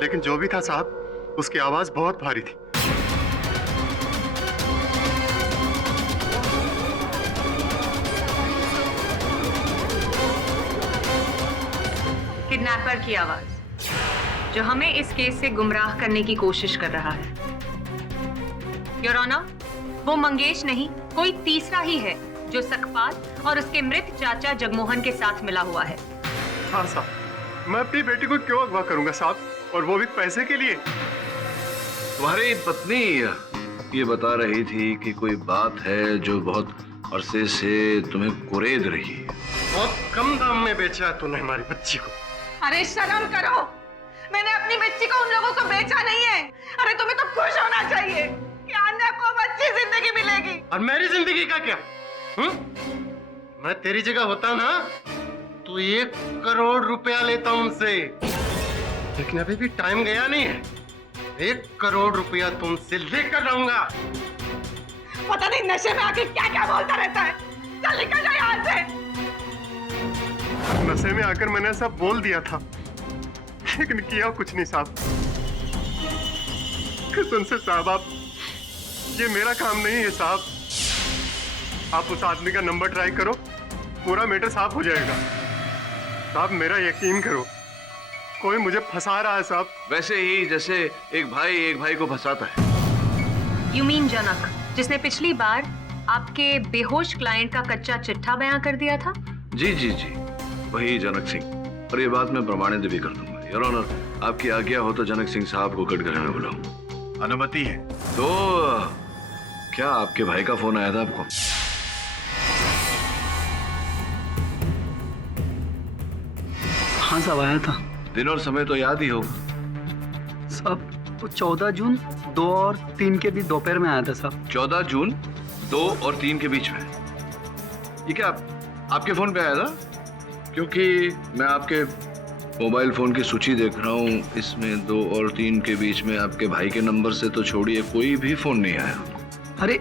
लेकिन जो भी था साहब, उसकी आवाज बहुत भारी थी। किडनैपर की आवाज, जो हमें इस केस से गुमराह करने की कोशिश कर रहा है। योर ऑनर, वो मंगेश नहीं, कोई तीसरा ही है जो सकपाल और उसके मृत चाचा जगमोहन के साथ मिला हुआ है। हाँ साहब, मैं अपनी बेटी को क्यों अगवा करूंगा साहब, और वो भी पैसे के लिए? तुम्हारी पत्नी ये बता रही थी कि कोई बात है जो बहुत अरसे से तुम्हें कुरेद रही है। बहुत कम दाम में बेचा है तूने हमारी बच्ची को। अरे शर्म करो, मैंने अपनी बच्ची को उन लोगों को बेचा नहीं है। अरे तुम्हें तो खुश होना चाहिए कि अन्या को अब अच्छी जिंदगी मिलेगी। और मेरी जिंदगी का क्या? मैं तेरी जगह होता ना तो 1 करोड़ रुपया लेता उनसे, लेकिन अभी भी टाइम गया नहीं है। 1 करोड़ रुपया तुमसे लेकर रहूंगा। पता नहीं नशे में आके क्या क्या बोलता रहता है। चल निकल जा यहाँ से। नशे में आकर मैंने सब बोल दिया था, लेकिन किया कुछ नहीं साहब। कसम से साहब, आप ये मेरा काम नहीं है साहब। आप उस आदमी का नंबर ट्राई करो, पूरा मैटर साफ हो जाएगा। साहब मेरा यकीन करो, कोई मुझे फंसा रहा है साहब। वैसे ही जैसे एक भाई को फंसाता है। यू मीन जनक, जिसने पिछली बार आपके बेहोश क्लाइंट का कच्चा चिट्ठा बयां कर दिया था? जी जी जी, वही जनक सिंह। और ये बात मैं प्रमाणित भी कर दूंगा। योर ऑनर, आपकी आज्ञा हो तो जनक सिंह साहब को कटघरे में बुलाऊं। अनुमति है। तो क्या आपके भाई का फोन आया था आपको? हाँ साहब, आया था। दिन और समय तो याद ही होगा साहब। 14 जून 2 और 3 के बीच दोपहर में आया था साहब। 14 जून 2 और 3 के बीच में? ये क्या आपके फोन पे आया था? क्योंकि मैं आपके मोबाइल फोन की सूची देख रहा हूँ, इसमें 2 और 3 के बीच में आपके भाई के नंबर से तो छोड़िए कोई भी फोन नहीं आया। अरे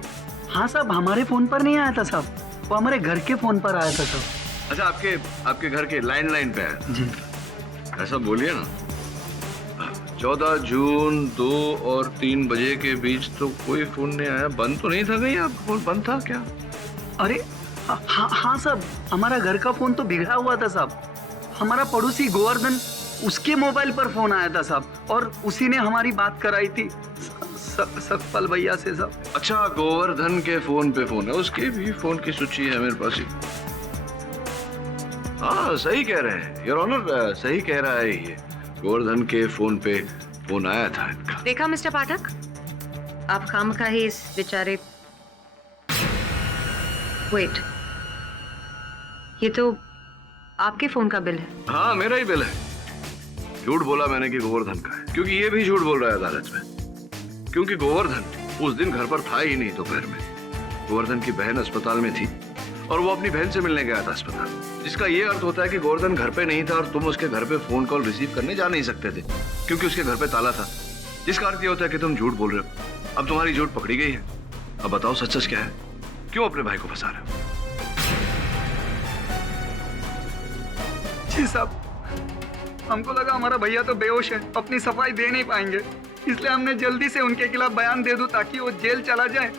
हाँ साहब, हमारे फोन पर नहीं आया था साहब, वो हमारे घर के फोन पर आया था साहब। अच्छा, आपके घर के लैंडलाइन पे आया जी। ऐसा बोलिए ना। 14 जून 2 और 3 बजे के बीच तो कोई फोन नहीं आया। बंद तो नहीं था कहीं? आपका फोन बंद था क्या? अरे हाँ साहब, हमारा घर का फोन तो बिगड़ा हुआ था साहब। हमारा पड़ोसी गोवर्धन, उसके मोबाइल पर फोन आया था साहब, और उसी ने हमारी बात कराई थी सतपाल भैया से साहब। अच्छा, गोवर्धन के फोन पे फोन है, उसके भी फोन की सूची है मेरे पास ही। हाँ, सही कह रहे हैं योर ऑनर, सही कह रहा है ये। गोवर्धन के फोन पे फोन आया था इनका। देखा मिस्टर पाठक, आप खामखा ही इस बेचारे। वेट, ये तो आपके फोन का बिल है। हाँ, मेरा ही बिल है। झूठ बोला मैंने कि गोवर्धन का है, क्योंकि ये भी झूठ बोल रहा है अदालत में, क्योंकि गोवर्धन उस दिन घर पर था ही नहीं दोपहर में। गोवर्धन की बहन अस्पताल में थी और वो अपनी बहन से मिलने गया था अस्पताल, जिसका ये अर्थ होता है कि गोवर्धन घर पे नहीं था और तुम उसके घर पे फोन कॉल रिसीव करने जा नहीं सकते थे, क्योंकि उसके घर पे ताला था। जिसका अर्थ ये होता है कि तुम झूठ बोल रहे हो। अब तुम्हारी झूठ पकड़ी गई है। अब बताओ सच सच क्या है? क्यों अपने भाई को फंसा रहे हो? जी साहब, हमको लगा हमारा भैया तो बेहोश है, अपनी सफाई दे नहीं पाएंगे, इसलिए हमने जल्दी से उनके खिलाफ बयान दे दूं ताकि वो जेल चला जाए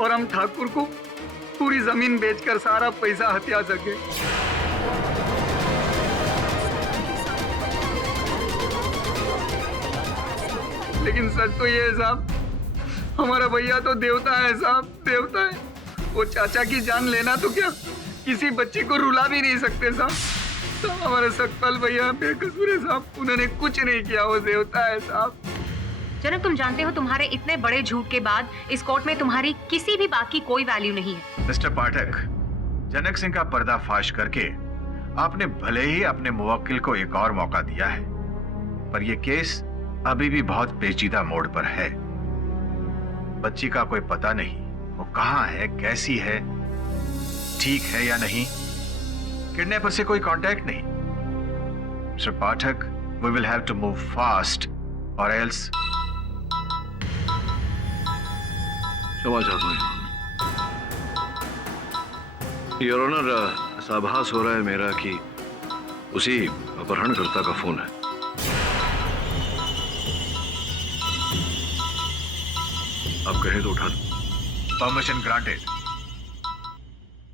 और हम ठाकुर को पूरी जमीन बेचकर सारा पैसा हथिया सके। लेकिन सच तो ये है साहब, हमारा भैया तो देवता है साहब, देवता है। वो चाचा की जान लेना तो क्या, किसी बच्ची को रुला भी नहीं सकते साहब। तो हमारे सतपाल भैया बेकसूर है साहब, उन्होंने कुछ नहीं किया, वो देवता है साहब। जनक, तुम जानते हो तुम्हारे इतने बड़े झूठ के बाद इस कोर्ट में तुम्हारी किसी भी बात की कोई वैल्यू नहीं है। मिस्टर पाठक, जनक सिंह का पर्दाफाश करके आपने भले ही अपने मुवक्किल को एक और मौका दिया है, पर यह केस अभी भी बहुत पेचीदा मोड़ पर है। बच्ची का कोई पता नहीं, वो कहाँ है, कैसी है, ठीक है या नहीं, किडनैपर से कोई कांटेक्ट नहीं। Mister Pathak, we will have to move fast or else. क्षमा चाहता हूँ योर ऑनर, ऐसा आभास हो रहा है मेरा कि उसी अपहरणकर्ता का फोन है। आप कहें तो उठा दो। Permission granted.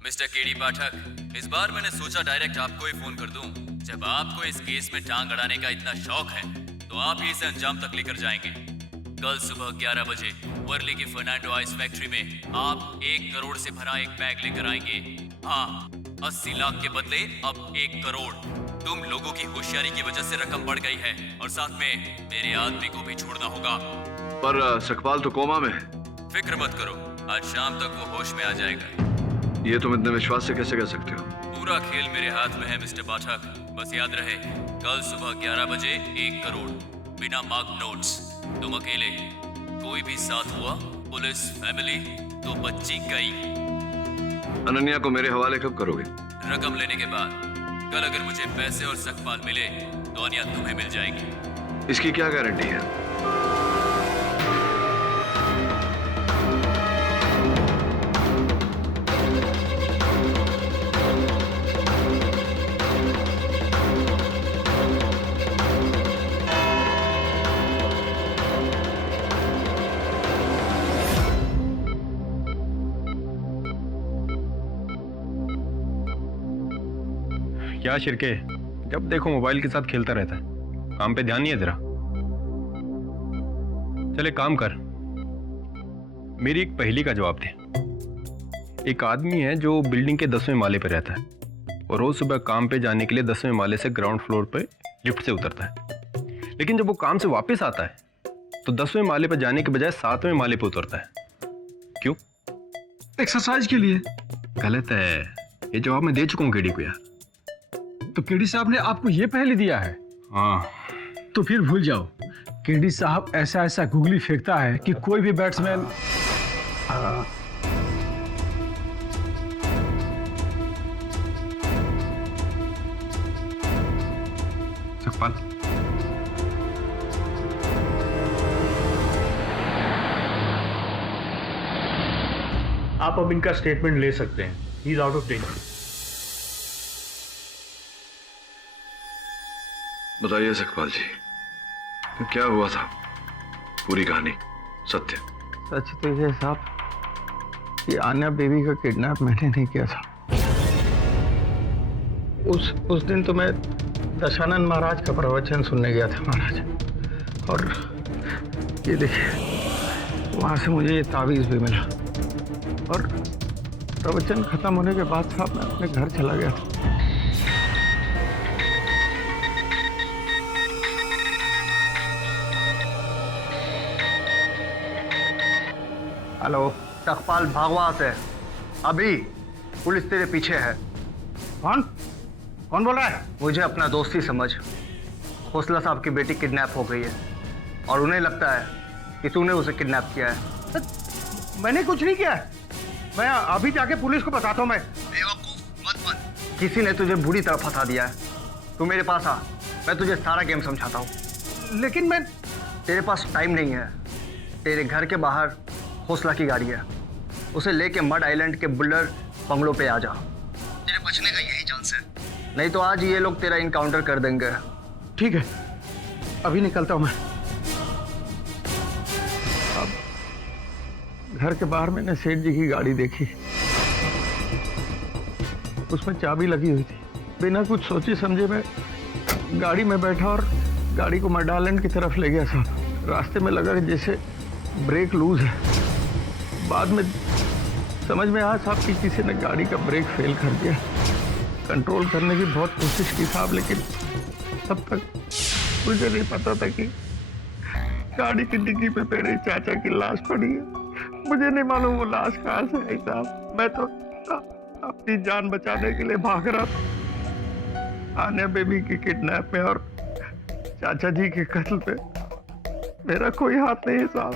मिस्टर केडी पाठक, इस बार मैंने सोचा डायरेक्ट आपको ही फोन कर दूं। जब आपको इस केस में टांग अड़ाने का इतना शौक है तो आप ही इसे अंजाम तक लेकर जाएंगे। कल सुबह 11 बजे वर्ली की फर्नांडो आइस फैक्ट्री में आप 1 करोड़ से भरा एक बैग लेकर आएंगे। हाँ, 80 लाख के बदले अब 1 करोड़। तुम लोगों की होशियारी की वजह से रकम बढ़ गई है और साथ में मेरे आदमी को भी छोड़ना होगा। पर सकपाल तो कोमा में है। फिक्र मत करो, आज शाम तक वो होश में आ जाएगा। ये तुम इतने विश्वास से कैसे कह सकते हो? पूरा खेल मेरे हाथ में है मिस्टर पाठक। बस याद रहे, कल सुबह 11 बजे 1 करोड़, बिना मार्क नोट्स। तुम अकेले, कोई भी साथ हुआ, पुलिस, फैमिली, तो बच्ची गई। अनन्या को मेरे हवाले कब करोगे? रकम लेने के बाद। कल अगर मुझे पैसे और सकपाल मिले तो अनन्या तुम्हें मिल जाएगी। इसकी क्या गारंटी है? क्या शिरके, जब देखो मोबाइल के साथ खेलता रहता है, काम पे ध्यान नहीं है तेरा? चले काम कर, मेरी एक पहेली का जवाब दे। एक आदमी है जो बिल्डिंग के 10वें माले पर रहता है और रोज सुबह काम पे जाने के लिए 10वें माले से ग्राउंड फ्लोर पे लिफ्ट से उतरता है, लेकिन जब वो काम से वापस आता है तो 10वें माले पर जाने के बजाय 7वें माले पर उतरता है। क्यों? एक्सरसाइज के लिए। गलत है, ये जवाब मैं दे चुका हूँ केडी को यार। तो केडी साहब ने आपको ये पहेली दिया है? हाँ। तो फिर भूल जाओ, केडी साहब ऐसा ऐसा गुगली फेंकता है कि कोई भी बैट्समैन सकपाल, आप अब इनका स्टेटमेंट ले सकते हैं। He is out of danger. बताइए सकपाल जी, तो क्या हुआ था? पूरी कहानी, सत्य। सच तो ये साहब कि आन्या बेबी का किडनैप मैंने नहीं किया था। उस दिन तो मैं दशानंद महाराज का प्रवचन सुनने गया था महाराज, और ये देखिए वहां से मुझे ये तावीज भी मिला, और प्रवचन खत्म होने के बाद साहब मैं अपने घर चला गया था। हेलो, सकपाल भागवत है। अभी पुलिस तेरे पीछे है। कौन बोल रहा है? मुझे अपना दोस्ती समझ। खोसला साहब की बेटी किडनैप हो गई है और उन्हें लगता है कि तूने उसे किडनैप किया है। मैंने कुछ नहीं किया। मैं अभी जाके पुलिस को बताता हूँ। मैं बेवकूफ मत बन। किसी ने तुझे बुरी तरह फंसा दिया है। तू मेरे पास आ, मैं तुझे सारा गेम समझाता हूँ। लेकिन मैं... तेरे पास टाइम नहीं है। तेरे घर के बाहर खोसला की गाड़ी है, उसे लेके मड आइलैंड के बुल्लर बंगलों पे आ जा। तेरे बचने का यही चांस है, नहीं तो आज ये लोग तेरा इनकाउंटर कर देंगे। ठीक है, अभी निकलता हूं मैं। अब घर के बाहर मैंने सेठ जी की गाड़ी देखी, उसमें चाबी लगी हुई थी। बिना कुछ सोचे समझे मैं गाड़ी में बैठा और गाड़ी को मड आइलैंड की तरफ ले गया साहब। रास्ते में लगा कि जैसे ब्रेक लूज है। बाद में समझ में आया साहब कि किसी ने गाड़ी का ब्रेक फेल कर दिया। कंट्रोल करने की बहुत कोशिश की साहब, लेकिन तब तक मुझे नहीं पता था कि गाड़ी की डिग्गी पे मेरे चाचा की लाश पड़ी है। मुझे नहीं मालूम वो लाश कहाँ से आई साहब। मैं तो अपनी जान बचाने के लिए भाग रहा था। आन्या बेबी की किडनैप में और चाचा जी के कत्ल पे मेरा कोई हाथ नहीं है साहब,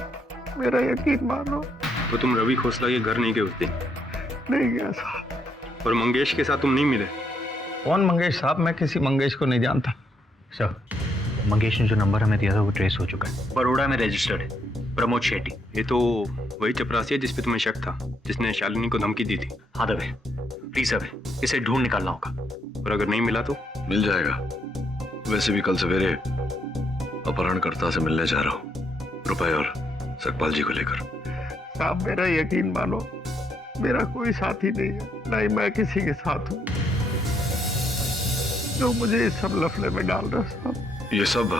मेरा यकीन मानो। तो तुम रवि खोसला के घर नहीं गए उस दिन? नहीं गया साहब। और मंगेश के साथ तुम नहीं मिले? कौन मंगेश साहब? मैं किसी मंगेश को नहीं जानता। सर, मंगेश ने जो नंबर हमें दिया था वो ट्रेस हो चुका है। बड़ोड़ा में रजिस्टर्ड है, प्रमोद शेट्टी। ये तो वही चपरासी है जिसपे तुम्हें शक था, जिसने शालिनी को धमकी दी थी। हाँ दबे, प्लीज दबे, इसे ढूंढ निकालना होगा। और अगर नहीं मिला तो? मिल जाएगा। वैसे भी कल सवेरे अपहरणकर्ता से मिलने जा रहा हूँ, रुपए और सकपाल जी को लेकर। साहब मेरा यकीन मानो, मेरा कोई साथी नहीं है, ना ही मैं किसी के साथ हूँ जो मुझे इस सब लफड़े में डाल रहा साहब। ये सब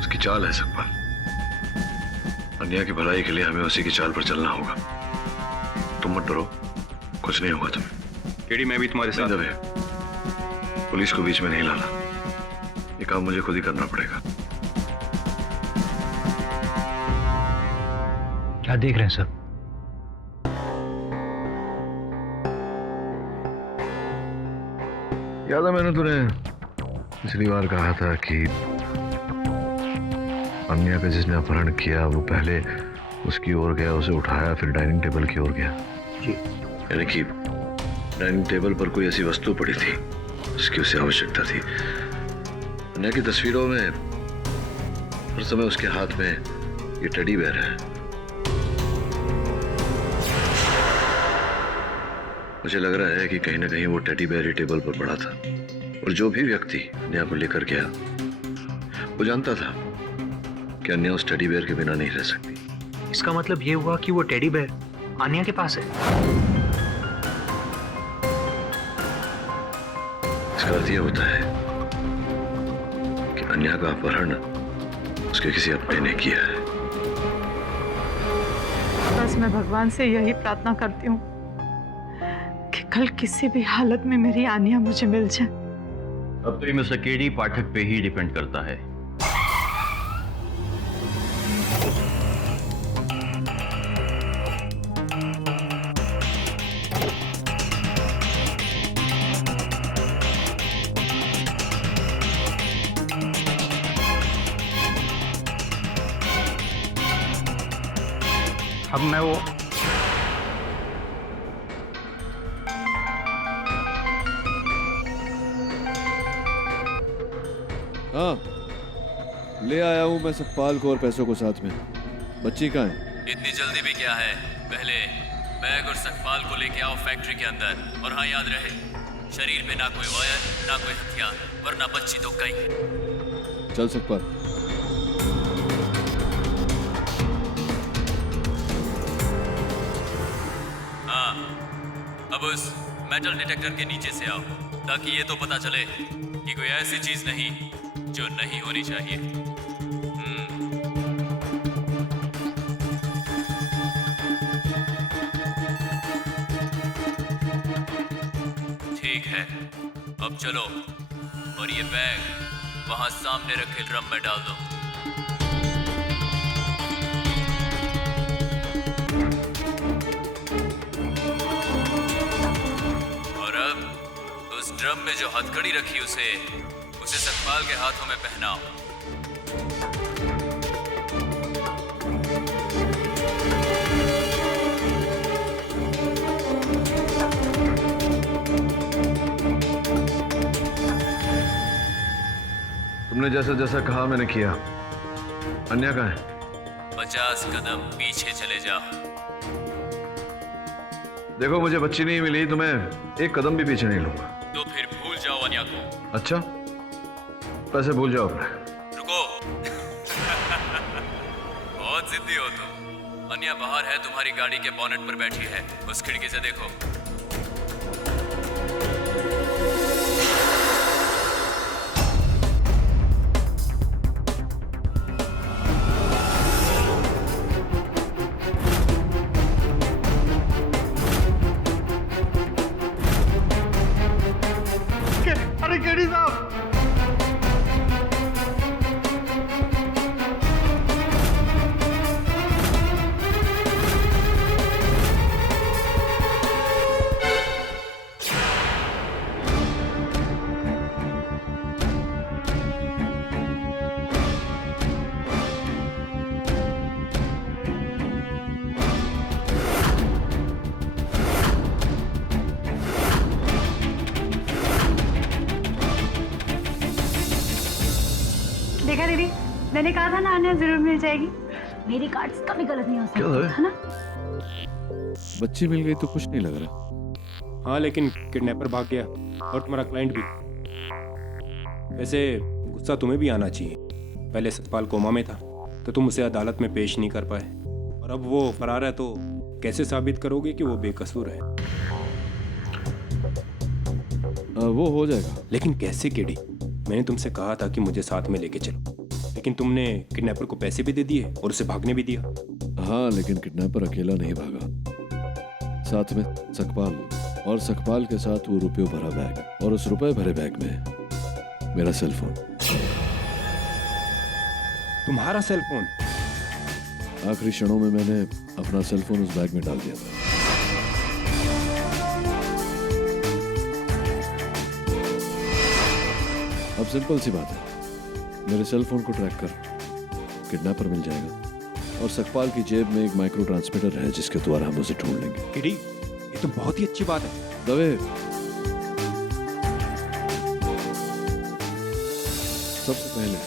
उसकी चाल है सकपाल। अन्या की भलाई के लिए हमें उसी की चाल पर चलना होगा। तुम मत डरो, कुछ नहीं होगा तुम्हें। केडी, मैं भी तुम्हारे साथ। दबे, पुलिस को बीच में नहीं लाना, ये काम मुझे खुद ही करना पड़ेगा। क्या देख रहे हैं सर? याद है मैंने तुम्हें पिछली बार कहा था कि अन्या का जिसने अपहरण किया वो पहले उसकी ओर गया, उसे उठाया, फिर डाइनिंग टेबल की ओर गया। जी। यानी कि डाइनिंग टेबल पर कोई ऐसी वस्तु पड़ी थी जिसकी उसे आवश्यकता थी। अन्या की तस्वीरों में हर समय उसके हाथ में ये टेडी बेयर है। मुझे लग रहा है कि कहीं ना कहीं वो टेडी बेयर ही टेबल पर पड़ा था और जो भी व्यक्ति अन्या को लेकर गया वो जानता था कि अन्या उस टेडी बेयर के बिना नहीं रह सकती। इसका मतलब ये हुआ कि वो टेडी बेयर अन्या के पास है। इसका अर्थ ये होता है कि अन्या का अपहरण उसके किसी अपने ने किया है। बस मैं भगवान से यही प्रार्थना करती हूँ कि कल किसी भी हालत में मेरी आनिया मुझे मिल जाए। अब तो ये मिस्टर केडी पाठक पे ही डिपेंड करता है। अब मैं वो हाँ, ले आया हूँ मैं सतपाल को और पैसों को साथ में। बच्ची कहाँ है? इतनी जल्दी भी क्या है, पहले बैग और सतपाल को लेके आओ फैक्ट्री के अंदर। और हाँ, याद रहे शरीर में ना कोई वायर ना कोई हथियार, वरना बच्ची तो कहीं। चल सतपाल। हाँ, अब उस मेटल डिटेक्टर के नीचे से आओ ताकि ये तो पता चले कि कोई ऐसी चीज नहीं जो नहीं होनी चाहिए। ठीक है, अब चलो और ये बैग वहां सामने रखे ड्रम में डाल दो। और अब उस ड्रम में जो हथकड़ी रखी उसे सतपाल के हाथों में पहनाओ। तुमने जैसा जैसा कहा मैंने किया। अन्या कहाँ है? 50 कदम पीछे चले जाओ। देखो मुझे बच्ची नहीं मिली तो मैं एक कदम भी पीछे नहीं लूंगा। तो फिर भूल जाओ अन्या को। अच्छा, पैसे भूल जाओ अपने। रुको। बहुत जिद्दी हो तुम। अन्या बाहर है, तुम्हारी गाड़ी के बॉनेट पर बैठी है, उस खिड़की से देखो। अरे केडी साहब, देखा दीदी, मैंने कहा था ना आने जरूर मिल जाएगी। मेरी कार्ड्स कभी गलत नहीं हो सकती, है ना? बच्ची मिल गई तो कुछ नहीं लग रहा। हाँ, लेकिन किडनैपर भाग गया और तुम्हारा क्लाइंट भी। वैसे गुस्सा तुम्हें भी आना चाहिए। पहले सतपाल कोमा में था तो तुम उसे अदालत में पेश नहीं कर पाए, और अब वो फरार है तो कैसे साबित करोगे कि वो बेकसूर है? वो हो जाएगा। लेकिन कैसे केडी? मैंने तुमसे कहा था कि मुझे साथ में लेके चलो, लेकिन तुमने किडनैपर को पैसे भी दे दिए और उसे भागने भी दिया। हाँ, लेकिन किडनैपर अकेला नहीं भागा, साथ में सकपाल, और सकपाल के साथ वो रुपये भरा बैग, और उस रुपए भरे बैग में मेरा सेल फोन। तुम्हारा सेल फोन? आखिरी क्षणों में मैंने अपना सेल फोन उस बैग में डाल दिया था। अब सिंपल सी बात है, मेरे सेल फोन को ट्रैक कर किडनैपर मिल जाएगा और सकपाल की जेब में एक माइक्रो ट्रांसमीटर है जिसके द्वारा हम उसे ढूंढ लेंगे। किडी, ये तो बहुत ही अच्छी बात है। दवे, सबसे पहले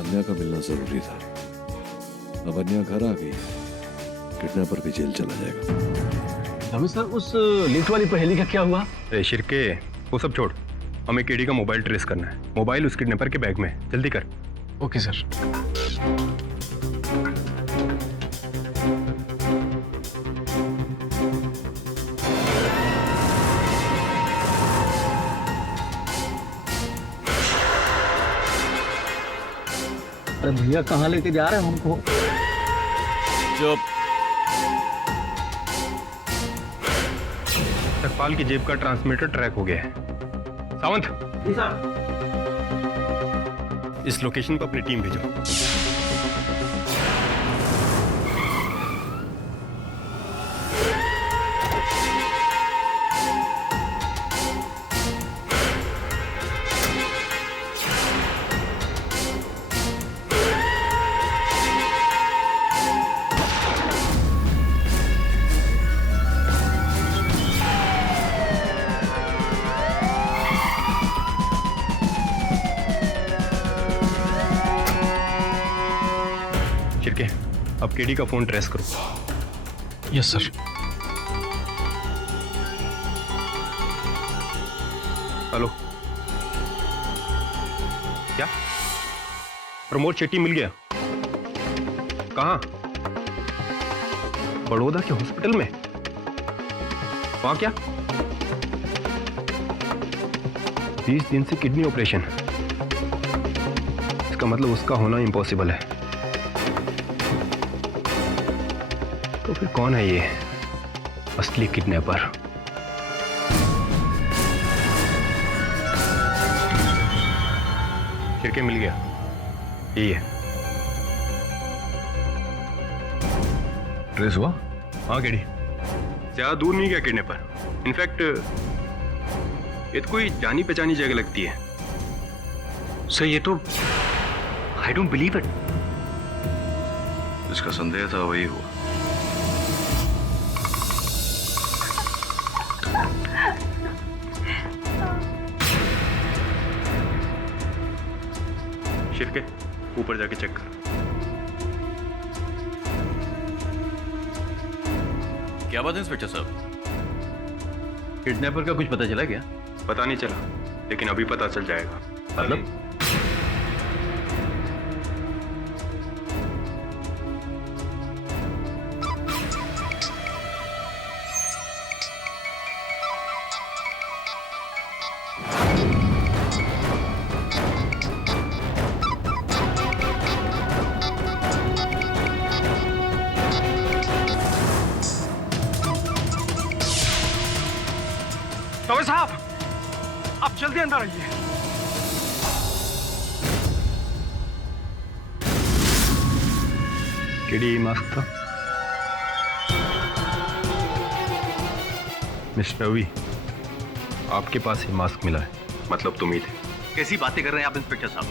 अन्या का मिलना जरूरी था। अब अन्या घर आ गई, किडनैपर भी जेल चला जाएगा। रमेश सर, उस लिफ्ट वाली पहेली का क्या हुआ? अरे शिरके, वो सब छोड़, हमें केडी का मोबाइल ट्रेस करना है। मोबाइल उस किडनैपर के बैग में है, जल्दी कर। Okay sir. अरे भैया कहाँ लेके जा रहे हैं हमको? चुप। सकपाल की जेब का ट्रांसमीटर ट्रैक हो गया है। सावंत, इस लोकेशन पर अपनी टीम भेजो। अब केडी का फोन ट्रेस करो। Yes sir. हेलो, क्या प्रमोद शेट्टी मिल गया? कहाँ? बड़ौदा के हॉस्पिटल में? वहां क्या? 20 दिन से किडनी ऑपरेशन। इसका मतलब उसका होना इम्पॉसिबल है। तो फिर कौन है ये असली किडनैपर? खिड़की मिल गया, यही है। ट्रेस हुआ? हाँ केडी, ज्यादा दूर नहीं गया किडनैपर। इनफैक्ट ये तो कोई जानी पहचानी जगह लगती है। सर ये तो आई डोंट बिलीव इट। जिसका संदेह था वही हुआ। शिरके, ऊपर जाके चेक कर। क्या बात है इंस्पेक्टर साहब? किडनैपर का कुछ पता चला क्या? पता नहीं चला, लेकिन अभी पता चल जाएगा। मतलब? दवे साहब, आप जल्दी अंदर आइए। केडी, मास्क था। मिस्टर रवि, आपके पास ही मास्क मिला है, मतलब तुम ही थे। कैसी बातें कर रहे हैं आप इंस्पेक्टर साहब?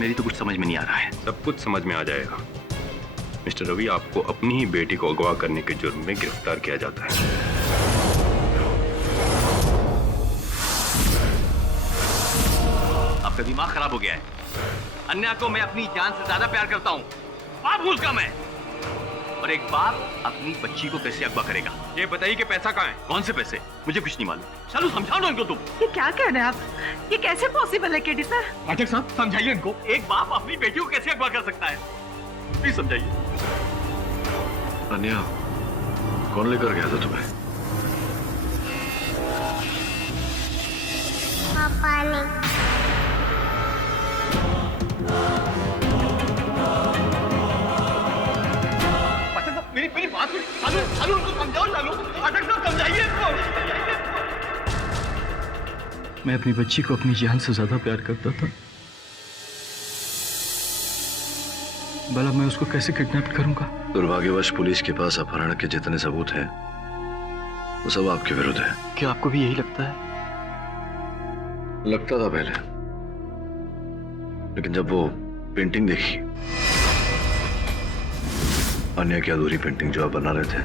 मेरी तो कुछ समझ में नहीं आ रहा है। सब कुछ समझ में आ जाएगा। मिस्टर रवि, आपको अपनी ही बेटी को अगवा करने के जुर्म में गिरफ्तार किया जाता है। आपका दिमाग खराब हो गया है। अन्या को मैं अपनी जान से ज्यादा प्यार करता हूँ। बाप हूँ उसका मैं। और एक बाप अपनी बच्ची को कैसे अगवा करेगा? ये बताइए कि पैसा कहाँ है? कौन से पैसे? मुझे कुछ नहीं मालूम। चलो समझाओ इनको तुम। ये क्या कह रहे हैं आप? ये कैसे पॉसिबल है केडी सर? अजय साहब समझाइए इनको। एक बाप अपनी बेटी को कैसे अगवा कर सकता है? प्लीज समझाइए। अन्या, कौन लेकर गया था तुम्हें? पापा ने। मेरी बात चालू उनको समझाओ। चालू अटक साहब समझाइए इनको। मैं अपनी बच्ची को अपनी जान से ज्यादा प्यार करता था। भला मैं उसको कैसे किडनैप करूंगा? दुर्भाग्यवश पुलिस के पास अपहरण के जितने सबूत हैं वो सब आपके विरुद्ध है। क्या आपको भी यही लगता है? लगता था पहले, लेकिन जब वो पेंटिंग देखी, अन्या की अधूरी पेंटिंग जो आप बना रहे थे,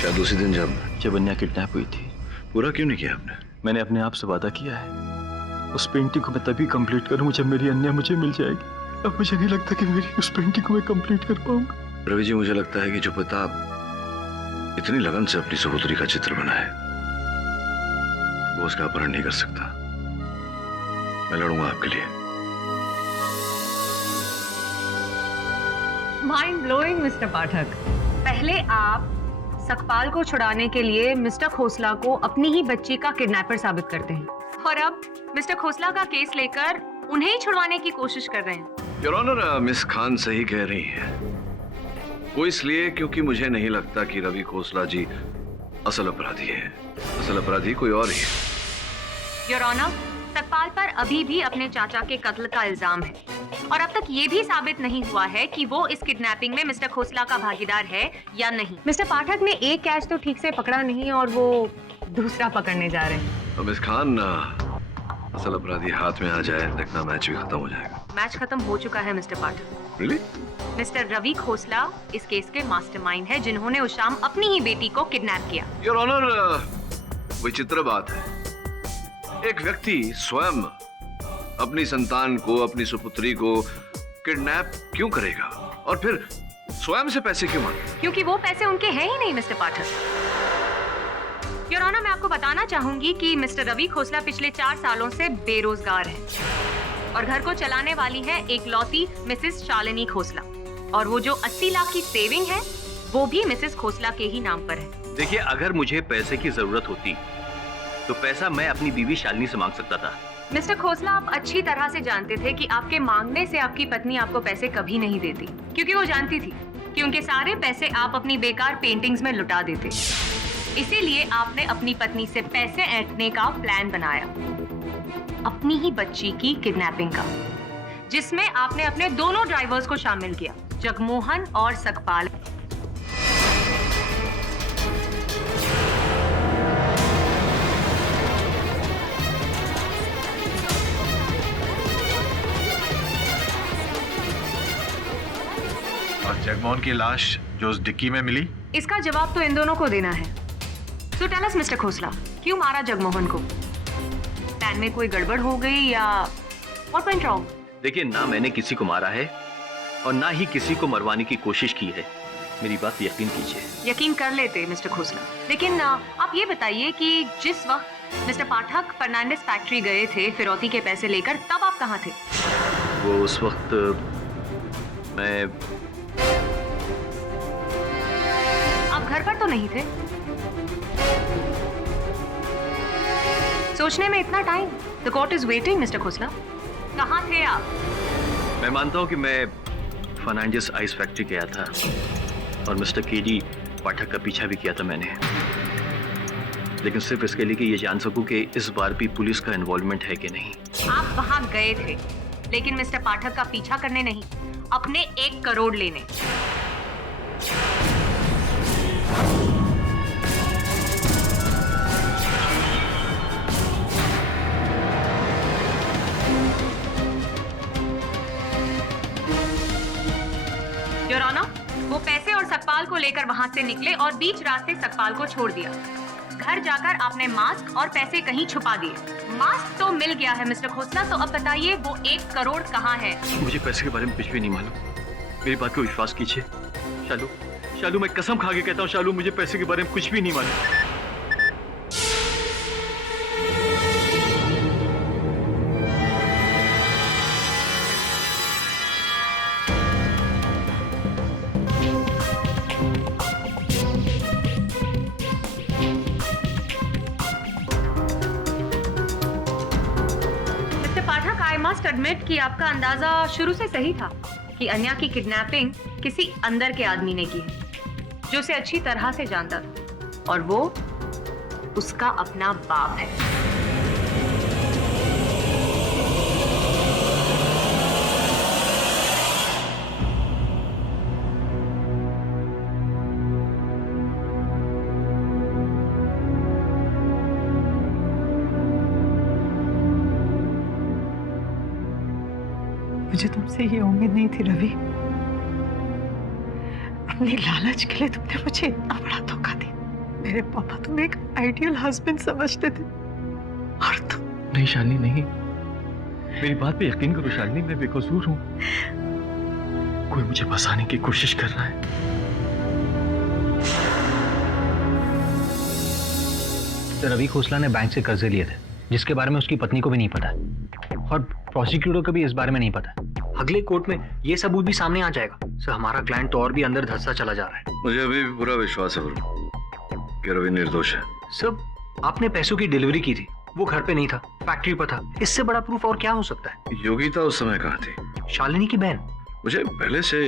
शायद उसी दिन जब अन्या किडनैप हुई थी। पूरा क्यों नहीं किया आपने? मैंने अपने आप से वादा किया है उस पेंटिंग को मैं तभी कंप्लीट करूंगा जब मेरी अन्या मुझे मिल जाएगी। अब मुझे नहीं लगता कि मेरी उस पेंटिंग को मैं कंप्लीट कर पाऊंगा। रवि जी, मुझे लगता है कि जो पिता इतनी लगन से अपनी सहोदरी का चित्र बनाए वो उसका अपहरण नहीं कर सकता। मैं लड़ूंगा आपके लिए। माइंड ब्लोइंग मिस्टर पाठक। पहले आप सकपाल को छुड़ाने के लिए मिस्टर खोसला को अपनी ही बच्ची का किडनैपर साबित करते हैं, और अब मिस्टर खोसला का केस लेकर उन्हें ही छुड़वाने की कोशिश कर रहे हैं। योर ऑनर, मिस खान सही कह रही है। वो इसलिए क्योंकि मुझे नहीं लगता कि रवि खोसला जी असल अपराधी है। असल अपराधी कोई और ही है। योर ऑनर, सकपाल पर अभी भी अपने चाचा के कत्ल का इल्जाम है, और अब तक ये भी साबित नहीं हुआ है कि वो इस किडनैपिंग में मिस्टर खोसला का भागीदार है या नहीं। मिस्टर पाठक ने एक कैच तो ठीक से पकड़ा नहीं और वो दूसरा पकड़ने जा रहे हैं। तो मिस खान, असल अपराधी हाथ में आ जाए, देखना मैच भी खत्म हो जाएगा। मैच खत्म हो चुका है मिस्टर पाठक। Really? मिस्टर रवि खोसला इस केस के मास्टरमाइंड है, जिन्होंने उस शाम अपनी ही बेटी को किडनैप किया। योर ऑनर, विचित्र बात है, एक व्यक्ति स्वयं अपनी संतान को, अपनी सुपुत्री को किडनैप क्यों करेगा और फिर स्वयं से पैसे क्यों मांगे? क्योंकि वो पैसे उनके हैं ही नहीं मिस्टर पाठक। योर ऑनर, मैं आपको बताना चाहूंगी कि मिस्टर रवि खोसला पिछले 4 सालों से बेरोजगार है और घर को चलाने वाली है एक लौती मिसेस शालिनी खोसला, और वो जो 80 लाख की सेविंग है वो भी मिसेस खोसला के ही नाम पर है। देखिए, अगर मुझे पैसे की जरूरत होती तो पैसा मैं अपनी बीवी शालिनी से मांग सकता था। मिस्टर खोसला, आप अच्छी तरह से जानते थे कि आपके मांगने से आपकी पत्नी आपको पैसे कभी नहीं देती, क्योंकि वो जानती थी कि उनके सारे पैसे आप अपनी बेकार पेंटिंग्स में लुटा देते। इसीलिए आपने अपनी पत्नी से पैसे ऐंठने का प्लान बनाया, अपनी ही बच्ची की किडनैपिंग का, जिसमें आपने अपने दोनों ड्राइवर्स को शामिल किया, जगमोहन और सकपाल। और जगमोहन की लाश जो उस डिक्की में मिली, इसका जवाब तो इन दोनों को देना है। So tell us, mister Khosla, क्यों मारा जगमोहन को? प्लान में कोई गड़बड़ हो गई या what went wrong? देखिए, ना मैंने किसी को मारा है और ना ही किसी को मरवाने की कोशिश की है। मेरी बात यकीन कीजिए। यकीन कर लेते मिस्टर खोसला, लेकिन आप ये बताइए कि जिस वक्त मिस्टर पाठक फर्नांडिस फैक्ट्री गए थे फिरौती के पैसे लेकर, तब आप कहाँ थे? वो उस वक्त मैं आप घर पर तो नहीं थे? सोचने में इतना time? The court is waiting mister Khosla. कहाँ थे आप? मैं मानता हूँ कि मैं फर्नांडिस आइस फैक्ट्री गया था और मिस्टर केडी पाठक का पीछा भी किया था मैंने, लेकिन सिर्फ इसके लिए कि ये जान सकूं कि इस बार भी पुलिस का इन्वॉल्वमेंट है कि नहीं। आप वहाँ गए थे, लेकिन मिस्टर पाठक का पीछा करने नहीं, अपने 1 करोड़ लेने। योर ऑनर, वो पैसे और सकपाल को लेकर वहां से निकले और बीच रास्ते सकपाल को छोड़ दिया। घर जाकर आपने मास्क और पैसे कहीं छुपा दिए। मास्क तो मिल गया है मिस्टर खोसला, तो अब बताइए वो 1 करोड़ कहाँ है? मुझे पैसे के बारे में कुछ भी नहीं मालूम, मेरी बात को विश्वास कीजिए। शालू, शालू, मैं कसम खा के कहता हूँ, शालू, मुझे पैसे के बारे में कुछ भी नहीं मालूम। मस्ट एडमिट कि आपका अंदाजा शुरू से सही था कि अन्या की किडनैपिंग किसी अंदर के आदमी ने की है, जो उसे अच्छी तरह से जानता था, और वो उसका अपना बाप है। मुझे तुमसे ये उम्मीद नहीं थी रवि। अपनी लालच के लिए तुमने मुझे इतना बड़ा धोखा दिया। मेरे पापा तुम्हें एक आइडियल हस्बैंड समझते थे और तुम। नहीं शालिनी नहीं, मेरी बात पे यकीन करो शालिनी, मैं बेकसूर हूँ। कोई मुझे फंसाने की कोशिश कर रहा है। रवि खोसला ने बैंक से कर्जे लिए थे जिसके बारे में उसकी पत्नी को भी नहीं पता और प्रोसिक्यूटर को भी इस बारे में नहीं पता। अगले कोर्ट में ये सबूत भी सामने आ जाएगा। सर हमारा क्लाइंट तो और भी अंदर धंसता चला जा रहा है। मुझे अभी भी पूरा विश्वास है कि रवि निर्दोष है। सर आपने पैसों की डिलीवरी की थी, वो घर पे नहीं था, फैक्ट्री पर था। इससे बड़ा प्रूफ और क्या हो सकता है? योगिता उस समय कहाँ थी? शालिनी की बहन। मुझे पहले से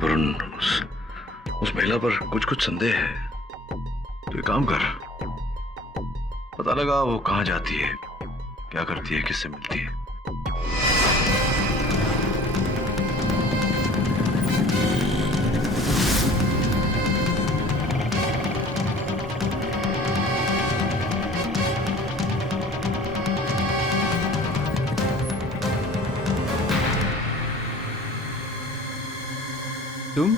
वरुण उस महिला पर कुछ संदेह है। तो एक काम कर, पता लगा वो कहाँ जाती है, क्या करती है, किससे मिलती है। तुम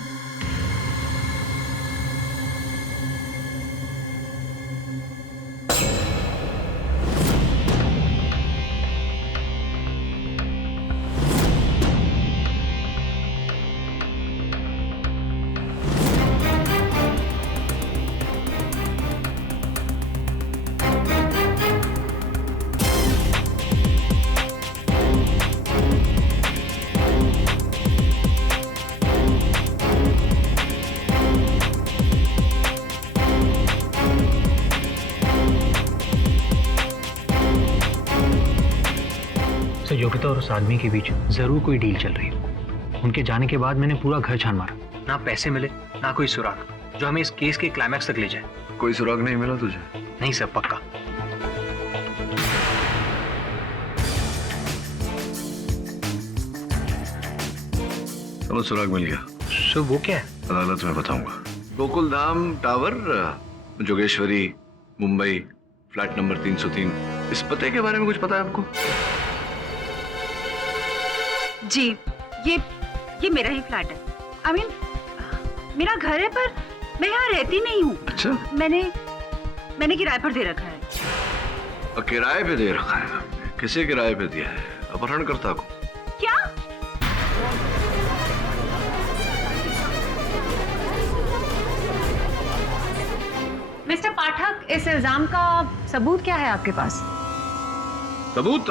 योगिता और उस आदमी के बीच जरूर कोई डील चल रही है। उनके जाने के बाद मैंने पूरा घर छान मारा, ना पैसे मिले ना कोई सुराग जो हमें इस केस के क्लाइमैक्स तक ले जाए। कोई सुराग नहीं मिला तुझे? नहीं सर, पक्का। चलो सुराग मिल गया। सर वो क्या है? अदालत में बताऊंगा। Gokul Dham tower, Jogeshwari, Mumbai, flat number 303। इस पते के बारे में कुछ पता है आपको? जी, ये मेरा ही फ्लैट है। I mean, मेरा घर है पर मैं यहाँ रहती नहीं हूँ। अच्छा। मैंने किराए पर दे रखा है। और किराए पे दे रखा है? किसे किराए पे दिया है? अपहरणकर्ता को? क्या? मिस्टर पाठक, इस इल्जाम का सबूत क्या है आपके पास? सबूत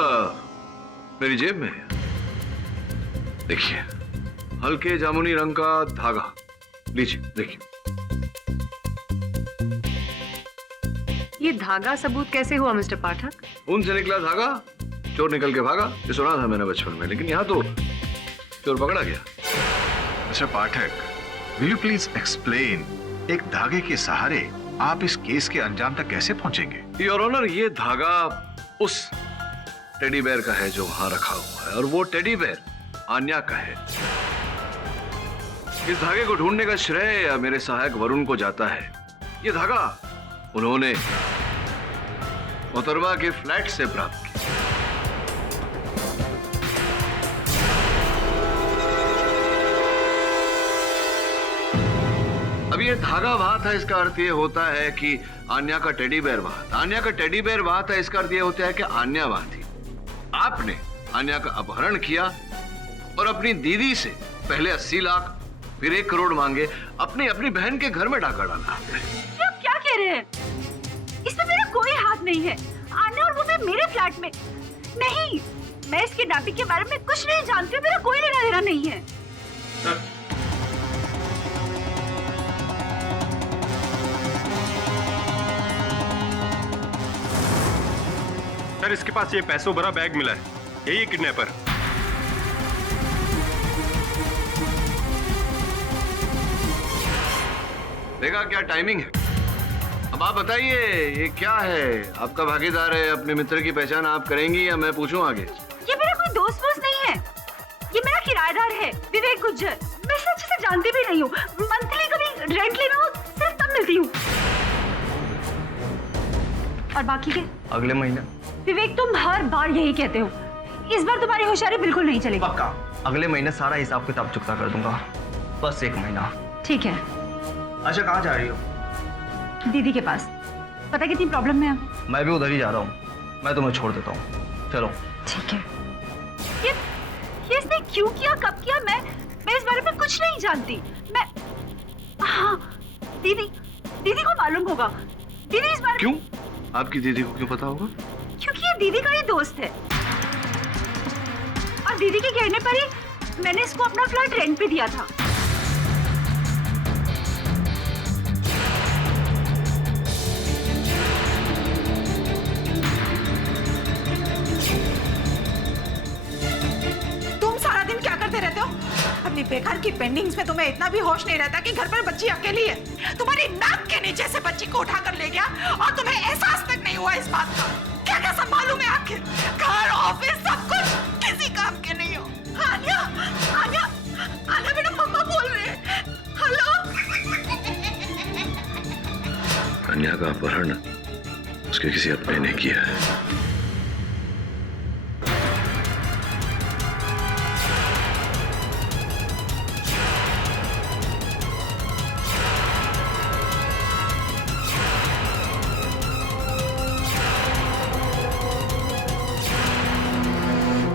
मेरी जेब में है। देखिए, हल्के जामुनी रंग का धागा, लीजिए देखिए। ये धागा सबूत कैसे हुआ मिस्टर पाठक? ऊन से निकला धागा, चोर निकल के भागा, ये सुना था मैंने बचपन में, लेकिन यहाँ तो चोर पकड़ा गया। Mister Pathak, will you please explain, एक धागे के सहारे आप इस केस के अंजाम तक कैसे पहुंचेंगे? योर ऑनर, ये धागा उस टेडी बेयर का है जो वहां रखा हुआ है, और वो टेडी बेयर आन्या का है। इस धागे को ढूंढने का श्रेय मेरे सहायक वरुण को जाता है। ये धागा उन्होंने मोहतरमा के फ्लैट से प्राप्त किया। अब ये धागा वहां था, इसका अर्थ ये होता है कि आन्या का टेडी बेयर वहां था। आन्या का टेडी बेयर वहां था, इसका अर्थ ये होता है कि आन्या वहां थी। आपने आन्या का अपहरण किया और अपनी दीदी से पहले 80 लाख फिर 1 करोड़ मांगे, अपनी बहन के घर में डाका डाला। आप क्या कह रहे हैं? इसमें मेरा कोई हाथ नहीं है। आन्या और वो भी मेरे फ्लैट में नहीं। मैं इसके किडनैपिंग के बारे में कुछ नहीं जानती हूँ, मेरा कोई लेना देना नहीं है। सर, इसके पास ये पैसों भरा बैग मिला है, यही किडनैपर। देखा क्या टाइमिंग है? अब आप बताइए, ये क्या है? आपका भागीदार है, अपने मित्र की पहचान आप करेंगी या मैं पूछूं आगे? ये मेरा कोई दोस्त नहीं है, ये मेरा किराएदार है, विवेक गुज्जर। मैं इसे अच्छे से जानती भी नहीं हूँ। मंथली कभी रेंट लेना हो सिर्फ तब मिलती हूँ। और बाकी के अगले महीने। विवेक, तुम हर बार यही कहते हो, इस बार तुम्हारी होशियारी बिल्कुल नहीं चलेगी। पक्का। अगले महीने सारा हिसाब किताब चुकता कर दूंगा, बस 1 महीना। ठीक है। अच्छा कहाँ जा रही हो? दीदी के पास। पता कितनी प्रॉब्लम में है? मैं भी उधर ही जा रहा हूँ, मैं तुम्हें छोड़ देता हूँ, चलो। ठीक है। ये इसने क्यों किया, कब किया, मैं इस बारे में कुछ नहीं जानती। मैं हाँ, दीदी को मालूम होगा। दीदी इस बारे क्यों? आपकी दीदी को क्यों पता होगा? क्योंकि ये दीदी का ही दोस्त है और दीदी के कहने पर ही मैंने इसको अपना फ्लैट रेंट पे दिया था। तुम सारा दिन क्या करते रहते हो? अपनी बेकार की पेंडिंग्स में तुम्हें इतना भी होश नहीं रहता कि घर पर बच्ची अकेली है। तुम्हारी नाक के नीचे से बच्ची को उठाकर ले गया और तुम्हें एहसास तक नहीं हुआ इस बात का। क्या क्या संभालूं मैं आखिर? घर, ऑफिस, सब कुछ किसी काम के नहीं हो। आन्या, आन्या, आन्या बेटा, मम्मा बोल रहे हैं। हेलो। कन्या का अपहरण उसके किसी अपने ने किया है।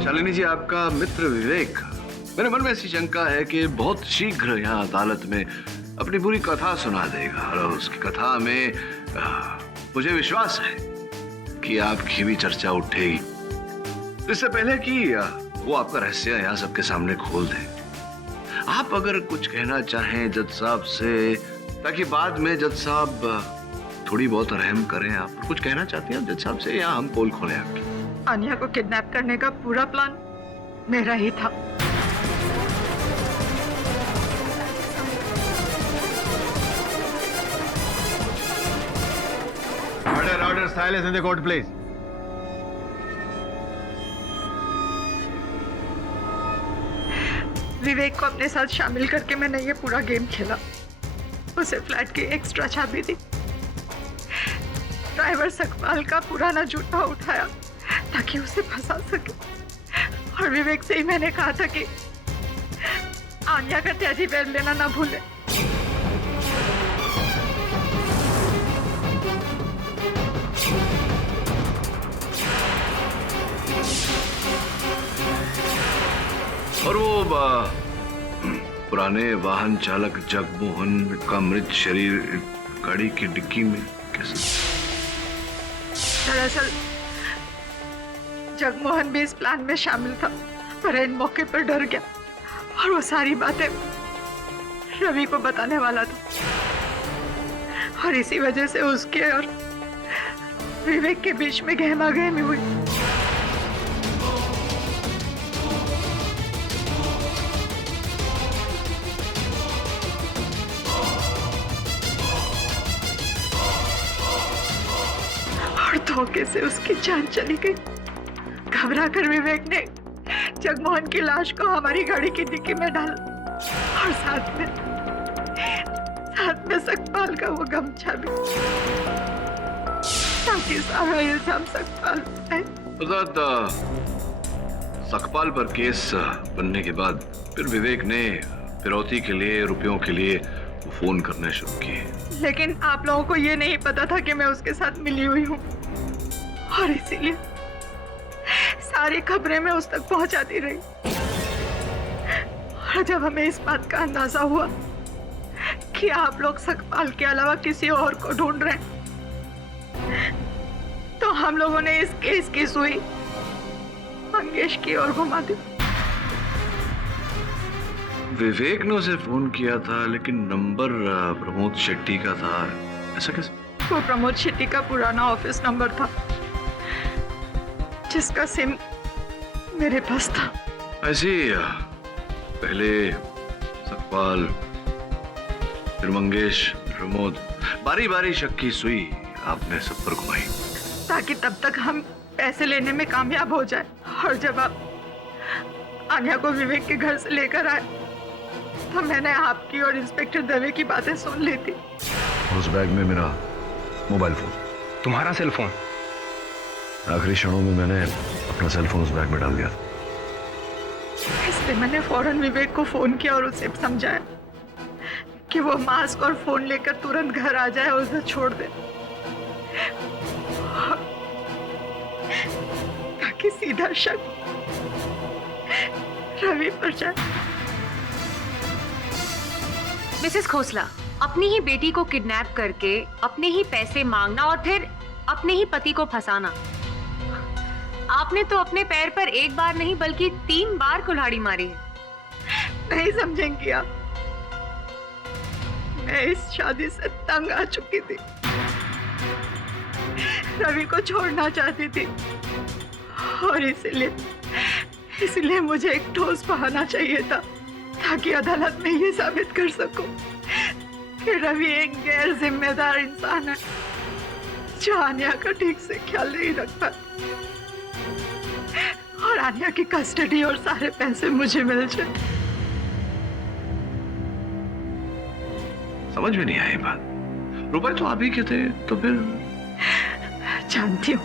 शालिनी जी, आपका मित्र विवेक, मेरे मन में ऐसी शंका है कि बहुत शीघ्र यहाँ अदालत में अपनी पूरी कथा सुना देगा और उसकी कथा में मुझे विश्वास है कि आपकी भी चर्चा उठेगी। इससे पहले कि वो आपका रहस्य यहाँ सबके सामने खोल दे, आप अगर कुछ कहना चाहें जज साहब से, ताकि बाद में जज साहब थोड़ी बहुत रहम करें। आप कुछ कहना चाहती हैं जज साहब से, या हम पोल खोलें आपकी? आन्या को किडनैप करने का पूरा प्लान मेरा ही था। Order silence in the court, please. विवेक को अपने साथ शामिल करके मैंने ये पूरा गेम खेला। उसे फ्लैट की एक्स्ट्रा चाबी दी, ड्राइवर सकपाल का पुराना जूता उठाया ताकि उसे फंसा सके, और विवेक से ही मैंने कहा था कि आन्या का त्याजी बैर लेना ना भूले। और वो पुराने वाहन चालक जगमोहन का मृत शरीर गाड़ी की डिक्की में कैसे? दरअसल जगमोहन भी इस प्लान में शामिल था, पर इन मौके पर डर गया और वो सारी बातें रवि को बताने वाला था, और इसी वजह से उसके और विवेक के बीच में गहमागहमी हुई। और धोखे से उसकी जान चली गई। घबराकर विवेक ने जगमोहन की लाश को हमारी गाड़ी की डिक्की में डाला, और साथ में सकपाल का वो गमछा भी, ताकि सारा इल्जाम सकपाल पे। सकपाल पर केस बनने के बाद फिर विवेक ने फिरौती के लिए, रुपयों के लिए फोन करने शुरू किए। लेकिन आप लोगों को ये नहीं पता था कि मैं उसके साथ मिली हुई हूँ, और इसीलिए सारी खबरें मैं उस तक पहुंचाती रही। और जब हमें इस बात का अंदाजा हुआ कि आप लोग सकपाल के अलावा किसी और को ढूंढ रहे हैं, तो हम लोगों ने इस केस की सुई मंगेश की ओर घुमा दी। विवेक ने उसे फोन किया था, लेकिन नंबर प्रमोद शेट्टी का था। ऐसा कैसे? वो प्रमोद शेट्टी का पुराना ऑफिस नंबर था, जिसका सिम मेरे पास था। ऐसी पहले सकपाल, फिर मंगेश, प्रमोद, बारी बारी शक की सुई आपने सब पर घुमाई, ताकि तब तक हम पैसे लेने में कामयाब हो जाए। और जब आप आन्या को विवेक के घर से लेकर आए, तो मैंने आपकी और इंस्पेक्टर दवे की बातें सुन ली थी। उस बैग में मेरा मोबाइल फोन। तुम्हारा सेल फोन? आखिरी क्षणों में मैंने अपना सेल फोन उस बैग में डाल दिया था। इस इसलिए मैंने फौरन विवेक को फोन किया और उसे समझाया कि वो मास्क और फोन लेकर तुरंत घर आ जाए और उसे छोड़ दे, ताकि सीधा शक रवि पर जाए। मिसेस खोसला, अपनी ही बेटी को किडनैप करके अपने ही पैसे मांगना और फिर अपने ही पति को फंसाना, आपने तो अपने पैर पर एक बार नहीं बल्कि 3 बार कुल्हाड़ी मारी है। नहीं समझेंगी आप, मैं इस शादी से तंग आ चुकी थी, रवि को छोड़ना चाहती थी और इसलिए मुझे एक ठोस बहाना चाहिए था ताकि अदालत में ये साबित कर सकूं कि रवि एक गैर जिम्मेदार इंसान है जो आन्या का ठीक से ख्याल नहीं रखता और आन्या की कस्टडी और सारे पैसे मुझे मिल जाए। समझ में नहीं आई बात। रुपए तो आप ही के थे, तो फिर जानती हूँ,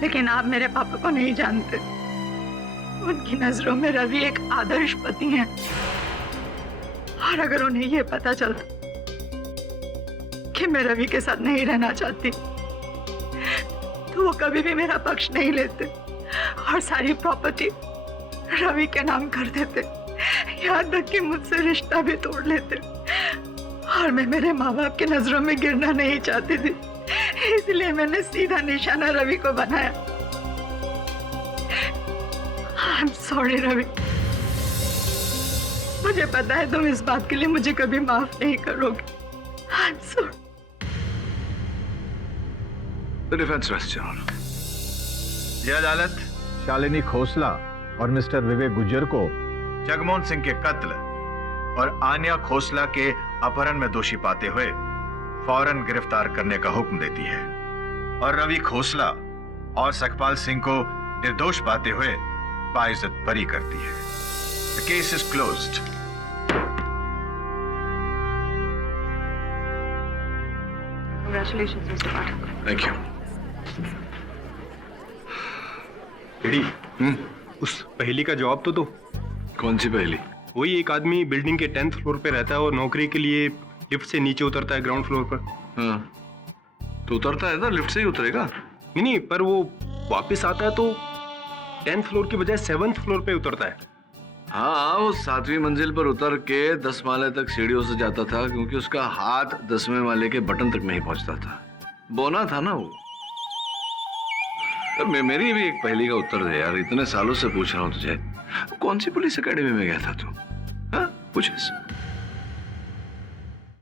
लेकिन आप मेरे पापा को नहीं जानते। उनकी नजरों में रवि एक आदर्श पति है और अगर उन्हें यह पता चलता कि मैं रवि के साथ नहीं रहना चाहती तो वो कभी भी मेरा पक्ष नहीं लेते और सारी प्रॉपर्टी रवि के नाम कर देते, यहाँ तक कि मुझसे रिश्ता भी तोड़ लेते। और मैं मेरे माँ बाप की नजरों में गिरना नहीं चाहती थी, इसलिए मैंने सीधा निशाना रवि को बनाया। आई एम सॉरी रवि, मुझे पता है तुम इस बात के लिए मुझे कभी माफ नहीं करोगे। I am sorry. The defence rest your honour. ये अदालत शालिनी खोसला और मिस्टर विवेक गुज्जर को जगमोहन सिंह के कत्ल और आन्या खोसला के अपहरण में दोषी पाते हुए फौरन गिरफ्तार करने का हुक्म देती है और रवि खोसला और सकपाल सिंह को निर्दोष पाते हुए बाइज्जत बरी करती है। The case is closed. Congratulations, Mr. Pathak. Thank you. एडी, उस पहेली का जवाब तो दो। कौन सी पहेली? वही एक आदमी बिल्डिंग के 10th फ्लोर पे रहता है और नौकरी के लिए लिफ्ट से नीचे उतरता है ग्राउंड फ्लोर पर। हाँ, तो उतरता है ना, लिफ्ट से ही उतरेगा। नहीं, पर वो वापस आता है तो 10th फ्लोर की बजाय 7th फ्लोर पे उतरता है। हाँ, वो 7वीं मंजिल पर उतर के 10 माले तक सीढ़ियों से जाता था क्योंकि उसका हाथ 10वें माले के बटन तक नहीं पहुंचता था। बोना था ना वो। मेरी भी एक पहेली का उत्तर दे यार, इतने सालों से पूछ रहा हूँ तुझे। कौन सी पुलिस एकेडमी में गया था तू? हाँ, पूछ।